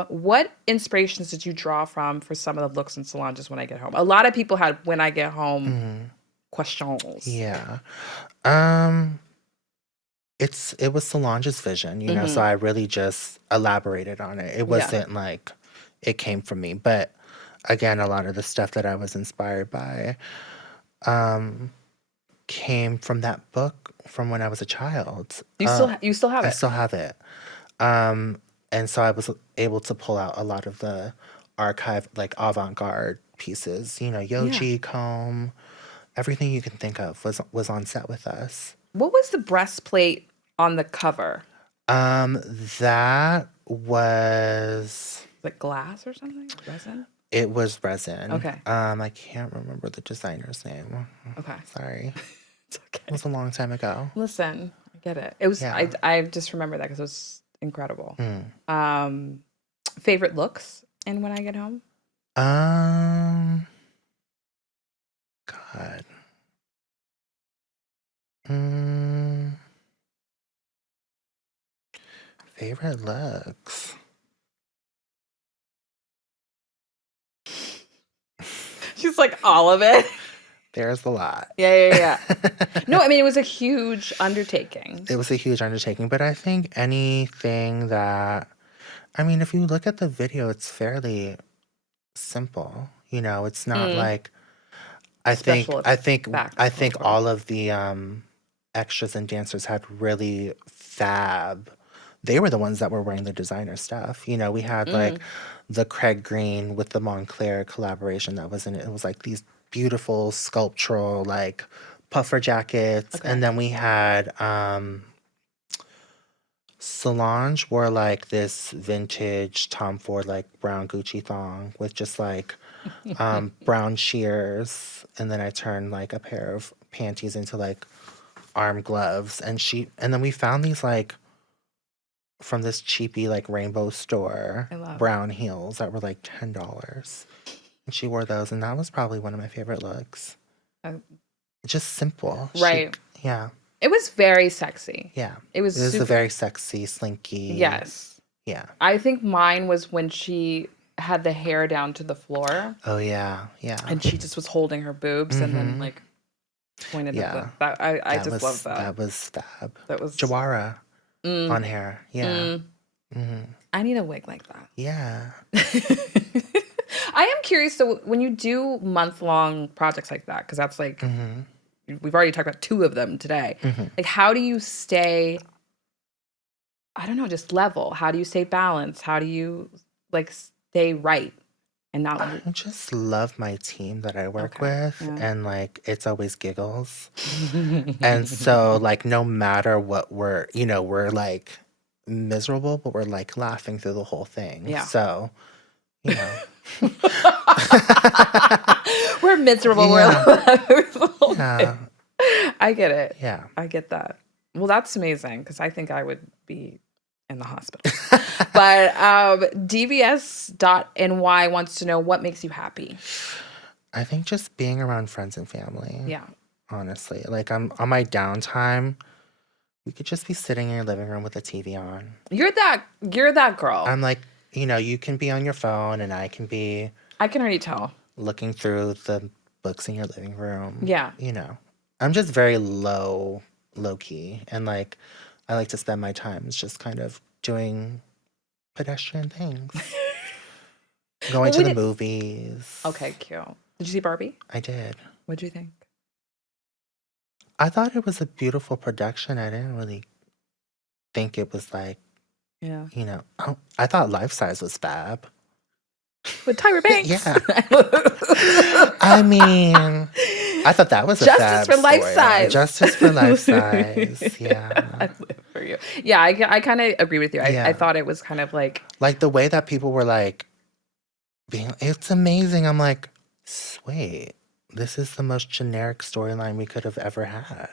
What inspirations did you draw from for some of the looks in Solange's When I Get Home? A lot of people had When I Get Home questions. Yeah. It was Solange's vision, so I really just elaborated on it. It wasn't like it came from me. But again, a lot of the stuff that I was inspired by came from that book from when I was a child. You still have it? I still have it. And so I was able to pull out a lot of the archive, like avant-garde pieces, Yoji, Comb, everything you can think of was on set with us. What was the breastplate on the cover? That was like glass or something? Resin? It was resin. Okay. I can't remember the designer's name. Okay. Sorry. It's okay. It was a long time ago. Listen, I get it. It was I just remember that because it was incredible. Favorite looks in When I Get Home? God. Favorite looks. She's like, all of it. There's a lot. Yeah. No, I mean, it was a huge undertaking. It was a huge undertaking, but I think anything that, I mean, if you look at the video, it's fairly simple. It's not like, I think all of the extras and dancers had really fab. They were the ones that were wearing the designer stuff. We had like the Craig Green with the Montclair collaboration that was in it. It was like these beautiful sculptural like puffer jackets. And then we had Solange wore like this vintage Tom Ford like brown Gucci thong with just like brown shears, and then I turned like a pair of panties into like arm gloves, and then we found these like from this cheapy like rainbow store brown heels that were like $10. And she wore those, and that was probably one of my favorite looks. Just simple. Right. Yeah. It was very sexy. Yeah. It was a very sexy, slinky. Yes. Yeah. I think mine was when she had the hair down to the floor. Oh, yeah. Yeah. And she just was holding her boobs and then like pointed at that. I just love that. That was fab. That was Jawara on hair. Yeah. I need a wig like that. Yeah. I am curious, so when you do month-long projects like that, because that's like we've already talked about 2 of them today. Like, how do you stay, I don't know, just level? How do you stay balanced? How do you, like, stay right and not I just love my team that I work with, and, like, it's always giggles. And so, like, no matter what we're, like, miserable, but we're, like, laughing through the whole thing. Yeah. So, you know. We're miserable. Yeah. Yeah. I get it. Yeah. I get that. Well, that's amazing because I think I would be in the hospital. But DBS.NY wants to know what makes you happy. I think just being around friends and family. Yeah. Honestly. Like, I'm on my downtime, we could just be sitting in your living room with the TV on. You're that girl. I'm like, you can be on your phone and I can already tell. Looking through the books in your living room. Yeah. I'm just very low key. And, like, I like to spend my time just kind of doing pedestrian things. Going to the movies. Okay, cute. Did you see Barbie? I did. What'd you think? I thought it was a beautiful production. I didn't really think it was like, I thought Life Size was fab. With Tyra Banks. Yeah. I mean, I thought that was a fab Justice for Life Size. Justice for Life Size. Yeah. I live for you. Yeah, I kind of agree with you. I thought it was kind of like the way that people were like it's amazing. I'm like, wait, this is the most generic storyline we could have ever had.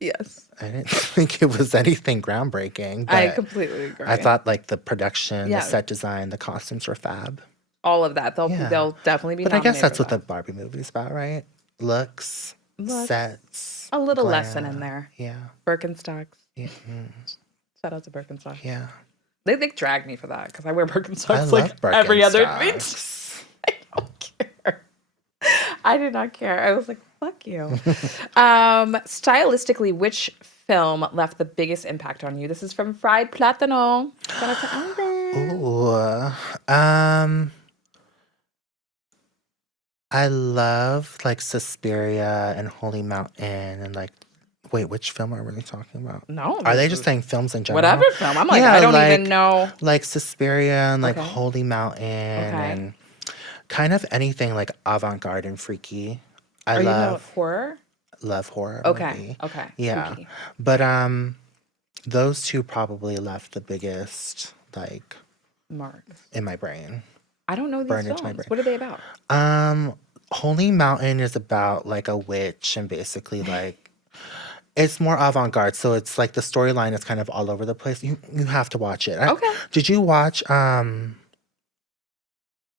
Yes. I didn't think it was anything groundbreaking. But I completely agree. I thought like the production, the set design, the costumes were fab. All of that. They'll definitely be But I guess that's what the Barbie movie's about, right? Looks, sets. A little glam. lesson in there. Yeah. Birkenstocks. Yeah. Shout out to Birkenstocks. Yeah. They drag me for that because I wear Birkenstocks like every other week. I don't care. I did not care. I was like, fuck you. Stylistically, which film left the biggest impact on you? This is from Fried Platano. Shout out to Alvin. Ooh. I love like Suspiria and Holy Mountain and like, wait, which film are we really talking about? No. Are they just saying films in general? Whatever film. I'm like, I don't even know. Like Suspiria and like Holy Mountain and kind of anything like avant-garde and freaky. I love horror? Love horror. Okay. Movie. Okay. Yeah. Freaky. But those two probably left the biggest like marks in my brain. I don't know these films. What are they about? Holy Mountain is about like a witch and basically like it's more avant-garde. So it's like the storyline is kind of all over the place. You have to watch it. Okay. Did you watch that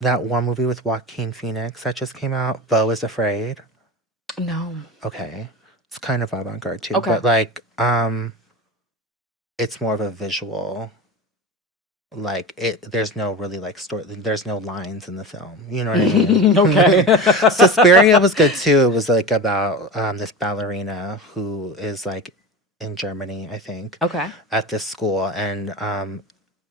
one movie with Joaquin Phoenix that just came out? Beau is Afraid? No. Okay. It's kind of avant-garde too. Okay. But like it's more of a visual. Like there's no really like story. There's no lines in the film. You know what I mean? Okay. Suspiria was good too. It was like about this ballerina who is like in Germany, I think. Okay. At this school, and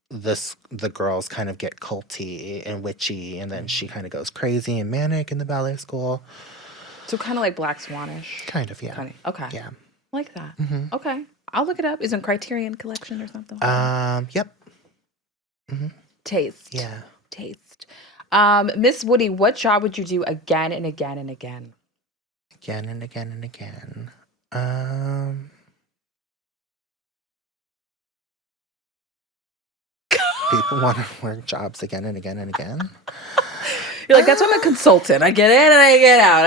the girls kind of get culty and witchy, and then she kind of goes crazy and manic in the ballet school. So kind of like Black Swanish. Kind of, yeah. Okay. Yeah. Like that. Mm-hmm. Okay. I'll look it up. Is it Criterion Collection or something? Yep. Mm-hmm. Taste. Yeah. Taste. Miss Woody, what job would you do again and again and again? Again and again and again. People want to work jobs again and again and again. You're like, that's why I'm a consultant. I get in and I get out.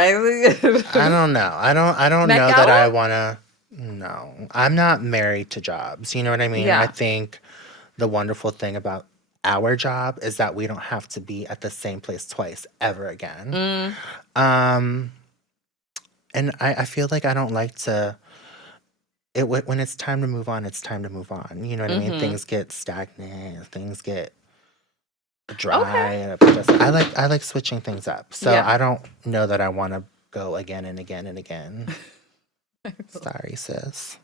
I don't know. I don't know that I want to. No, I'm not married to jobs. You know what I mean? Yeah. I think the wonderful thing about our job is that we don't have to be at the same place twice ever again. And I feel like I don't like to. When it's time to move on, it's time to move on. You know what I mean? Things get stagnant. Things get dry. Okay. I like switching things up. So I don't know that I want to go again and again and again. Sorry, sis.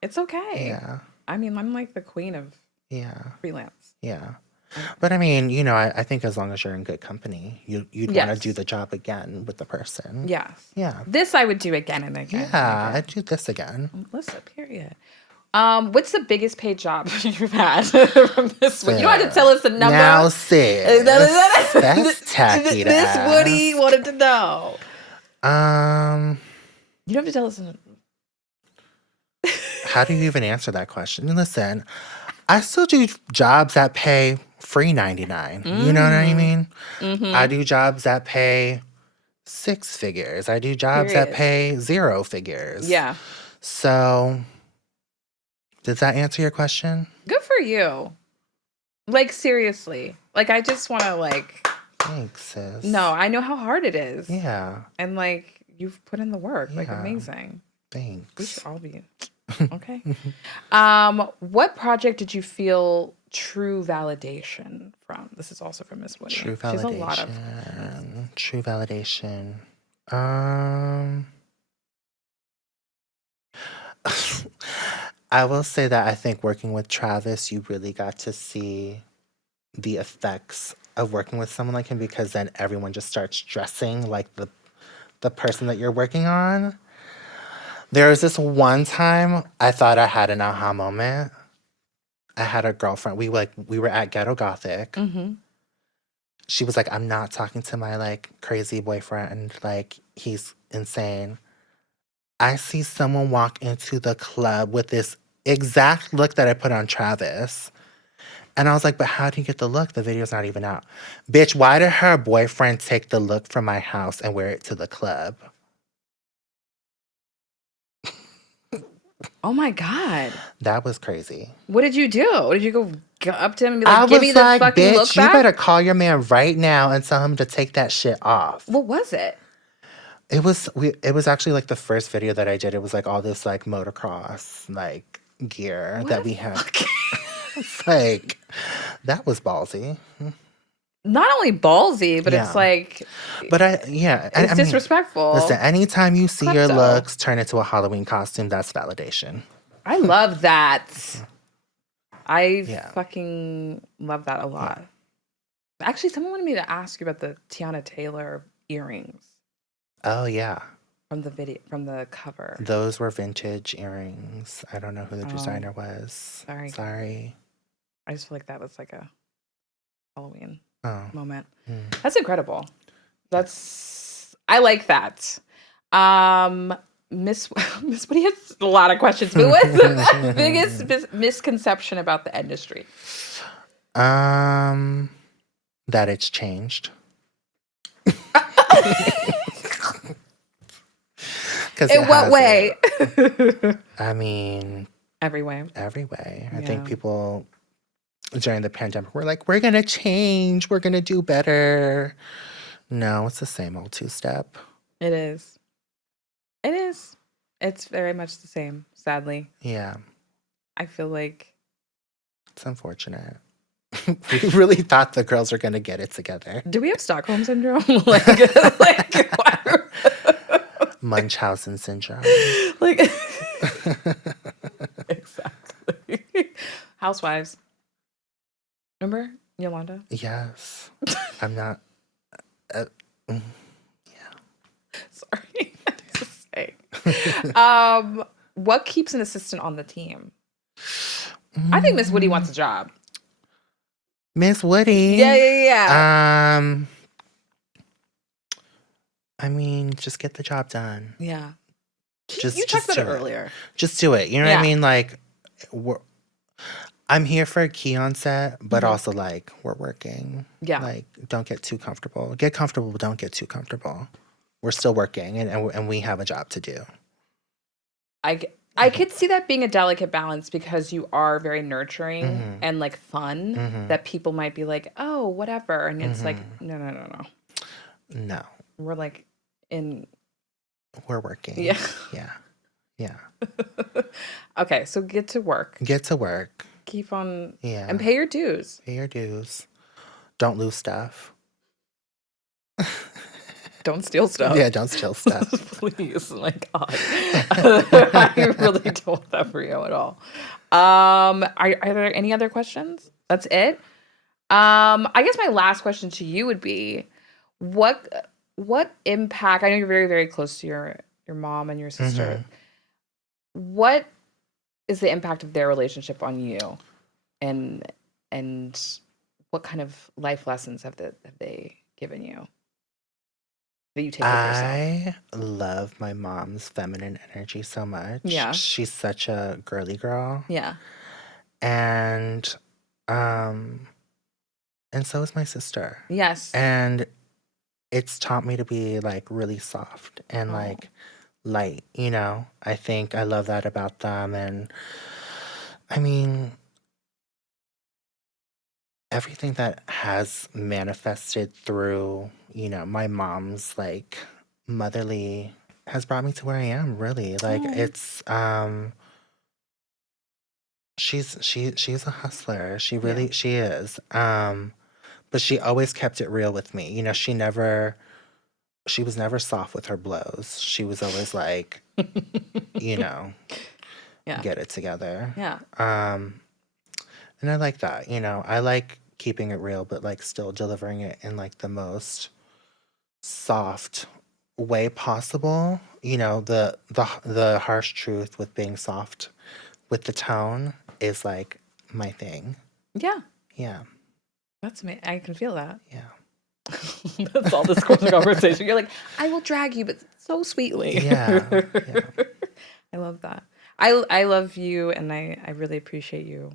It's okay. Yeah. I mean, I'm like the queen of freelance. Yeah. But I mean, I think as long as you're in good company, you'd want to do the job again with the person. Yes. Yeah. This I would do again and again. Yeah, I'd do this again. Listen, period. What's the biggest paid job you've had from this one? You don't have to tell us the number. Now, sis, that's tacky to Miss ask. Woody wanted to know. You don't have to tell us. How do you even answer that question? Listen, I still do jobs that pay free $99. You know what I mean? Mm-hmm. I do jobs that pay 6 figures. I do jobs that pay 0 figures. Yeah. So, does that answer your question? Good for you. Like, seriously. Like, I just want to, Thanks, sis. No, I know how hard it is. Yeah. And, you've put in the work. Yeah. Amazing. Thanks. We should all be. Okay. What project did you feel true validation from? This is also from Miss Woody. True validation. She's a lot of... True validation. I will say that I think working with Travis, you really got to see the effects of working with someone like him, because then everyone just starts dressing like the person that you're working on. There was this one time I thought I had an aha moment. I had a girlfriend. We were at Ghetto Gothic. Mm-hmm. She was like, I'm not talking to my crazy boyfriend. He's insane. I see someone walk into the club with this exact look that I put on Travis. And I was like, but how do you get the look? The video's not even out. Bitch, why did her boyfriend take the look from my house and wear it to the club? Oh my God. That was crazy. What did you do? Did you go up to him and be like, give me the fucking bitch, look back? You better call your man right now and tell him to take that shit off. What was it? It was actually the first video that I did. It was all this motocross gear that we had. It's that was ballsy. Not only ballsy, but it's But it's disrespectful. Listen, anytime you see your looks turn into a Halloween costume, that's validation. I love that. I fucking love that a lot. Yeah. Actually, someone wanted me to ask you about the Tiana Taylor earrings. Oh yeah. From the video, from the cover. Those were vintage earrings. I don't know who the designer was. Sorry. I just feel like that was a Halloween moment. Mm. That's incredible. I like that. Miss Woody has a lot of questions, but what's the biggest misconception about the industry? That it's changed. In what way? I mean, every way. I think people during the pandemic were like, we're going to change. We're going to do better. No, it's the same old two-step. It is. It's very much the same, sadly. Yeah. I feel like it's unfortunate. We really thought the girls were going to get it together. Do we have Stockholm syndrome? Munchausen syndrome. Exactly. Housewives. Remember Yolanda? Yes. I'm not. Yeah. Sorry. Just saying. What keeps an assistant on the team? I think Miss Woody wants a job. Miss Woody. Yeah. I mean, just get the job done. Yeah. You talked about it earlier. Just do it. You know what I mean? I'm here for a key on set, but also we're working. Yeah. Don't get too comfortable. Get comfortable, but don't get too comfortable. We're still working, and we have a job to do. I could see that being a delicate balance because you are very nurturing and fun. That people might be like, oh, whatever, and it's no. No. We're We're working. Yeah. Okay, so get to work. Keep on. Yeah. And pay your dues. Don't lose stuff. Don't steal stuff. Yeah, don't steal stuff. Please, my God. I really don't want that for you at all. Are there any other questions? That's it? I guess my last question to you would be, what impact? I know you're very, very close to your mom and your sister. Mm-hmm. What is the impact of their relationship on you, and and what kind of life lessons have they given you that you take with yourself? I love my mom's feminine energy so much. Yeah. She's such a girly girl. Yeah. And um and so is my sister. Yes. And it's taught me to be like really soft and Oh. like light, you know? I think I love that about them. And I mean, everything that has manifested through, you know, my mom's like motherly has brought me to where I am, really. Like Oh. it's she's a hustler. She Yeah. really she is. But she always kept it real with me. You know, she was never soft with her blows. She was always like, you know, Yeah. get it together. Yeah. And I like that, you know. I like keeping it real, but like still delivering it in like the most soft way possible. You know, the harsh truth with being soft with the tone is like my thing. Yeah. Yeah. That's me. I can feel that. Yeah. That's all this conversation. You're like, I will drag you, but so sweetly. Yeah. Yeah. I love that. I love you, and I really appreciate you.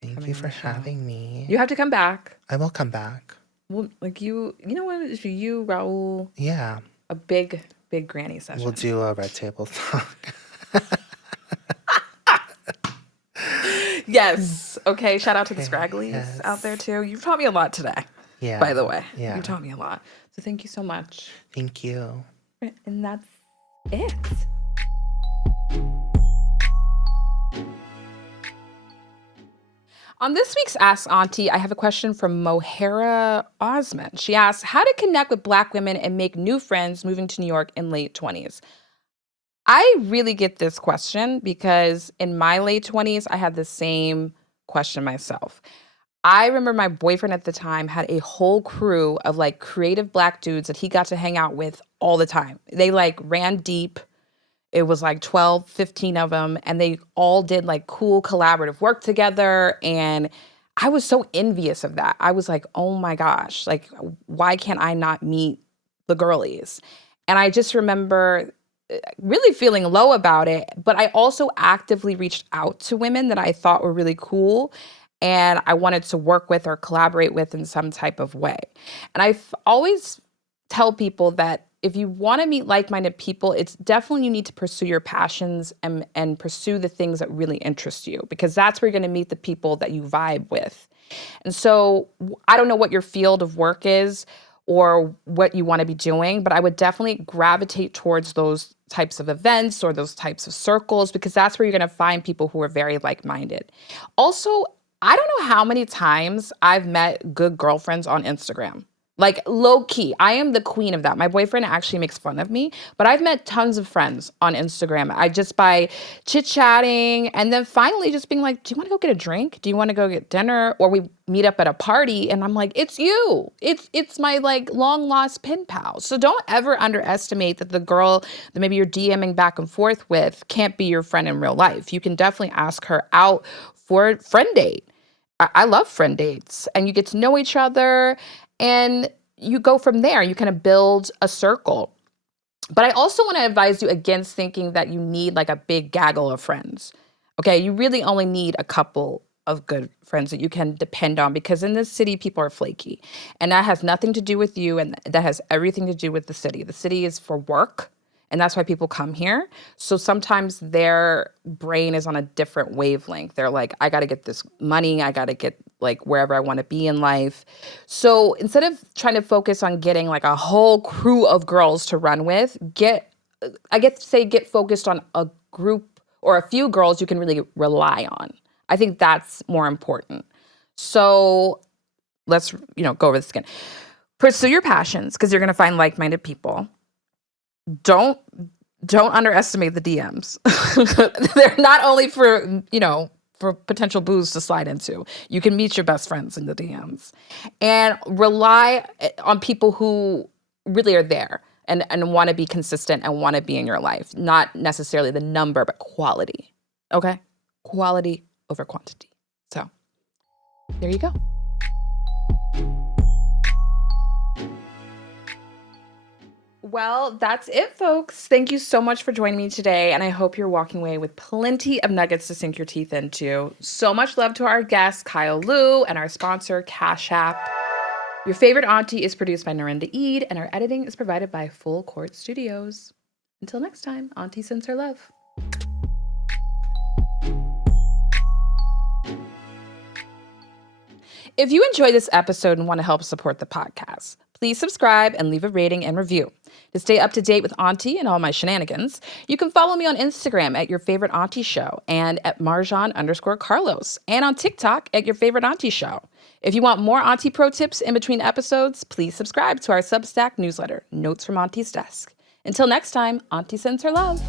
Thank you for having me. You have to come back. I will come back. Well, like you know what? If you, Raul, Yeah. a big granny session. We'll do a red table talk. Yes. Okay. Shout out to the Scragglies out there too. You've taught me a lot today. Yeah. By the way. Yeah. You taught me a lot. So thank you so much. Thank you. And that's it. On this week's Ask Auntie, I have a question from Mohara Osman. She asks, how to connect with Black women and make new friends moving to New York in late 20s. I really get this question because in my late 20s, I had the same question myself. I remember my boyfriend at the time had a whole crew of like creative Black dudes that he got to hang out with all the time. They like ran deep. It was like 12, 15 of them, and they all did like cool collaborative work together. And I was so envious of that. I was like, oh my gosh, like, why can't I not meet the girlies? And I just remember really feeling low about it. But I also actively reached out to women that I thought were really cool and I wanted to work with or collaborate with in some type of way. And always tell people that if you want to meet like-minded people, it's definitely you need to pursue your passions and pursue the things that really interest you, because that's where you're going to meet the people that you vibe with. And so I don't know what your field of work is or what you want to be doing, but I would definitely gravitate towards those types of events or those types of circles, because that's where you're going to find people who are very like-minded. Also, I don't know how many times I've met good girlfriends on Instagram. Like low key, I am the queen of that. My boyfriend actually makes fun of me, but I've met tons of friends on Instagram. I just by chit chatting and then finally just being like, do you want to go get a drink? Do you want to go get dinner? Or we meet up at a party and I'm like, it's you. It's my like long lost pen pal. So don't ever underestimate that the girl that maybe you're DMing back and forth with can't be your friend in real life. You can definitely ask her out for a friend date. I love friend dates, and you get to know each other and you go from there. You kind of build a circle. But I also want to advise you against thinking that you need like a big gaggle of friends. Okay, you really only need a couple of good friends that you can depend on, because in this city, people are flaky. And that has nothing to do with you, and that has everything to do with the city. The city is for work, and that's why people come here. So sometimes their brain is on a different wavelength. They're like, I got to get this money. I got to get like wherever I want to be in life. So instead of trying to focus on getting like a whole crew of girls to run with, get focused on a group or a few girls you can really rely on. I think that's more important. So let's, go over this again. Pursue your passions, because you're going to find like-minded people. Don't underestimate the DMs. They're not only for, for potential booze to slide into. You can meet your best friends in the DMs. And rely on people who really are there and want to be consistent and want to be in your life. Not necessarily the number, but quality. Okay? Quality over quantity. So, there you go. Well, that's it, folks. Thank you so much for joining me today, and I hope you're walking away with plenty of nuggets to sink your teeth into. So much love to our guest, Kyle Liu, and our sponsor, Cash App. Your Favorite Auntie is produced by Narinda Eid, and our editing is provided by Full Court Studios. Until next time, Auntie sends her love. If you enjoyed this episode and want to help support the podcast, please subscribe and leave a rating and review. To stay up to date with Auntie and all my shenanigans, you can follow me on Instagram at Your Favorite Auntie Show and at Marjan_Carlos, and on TikTok at Your Favorite Auntie Show. If you want more Auntie pro tips in between episodes, please subscribe to our Substack newsletter, Notes from Auntie's Desk. Until next time, Auntie sends her love.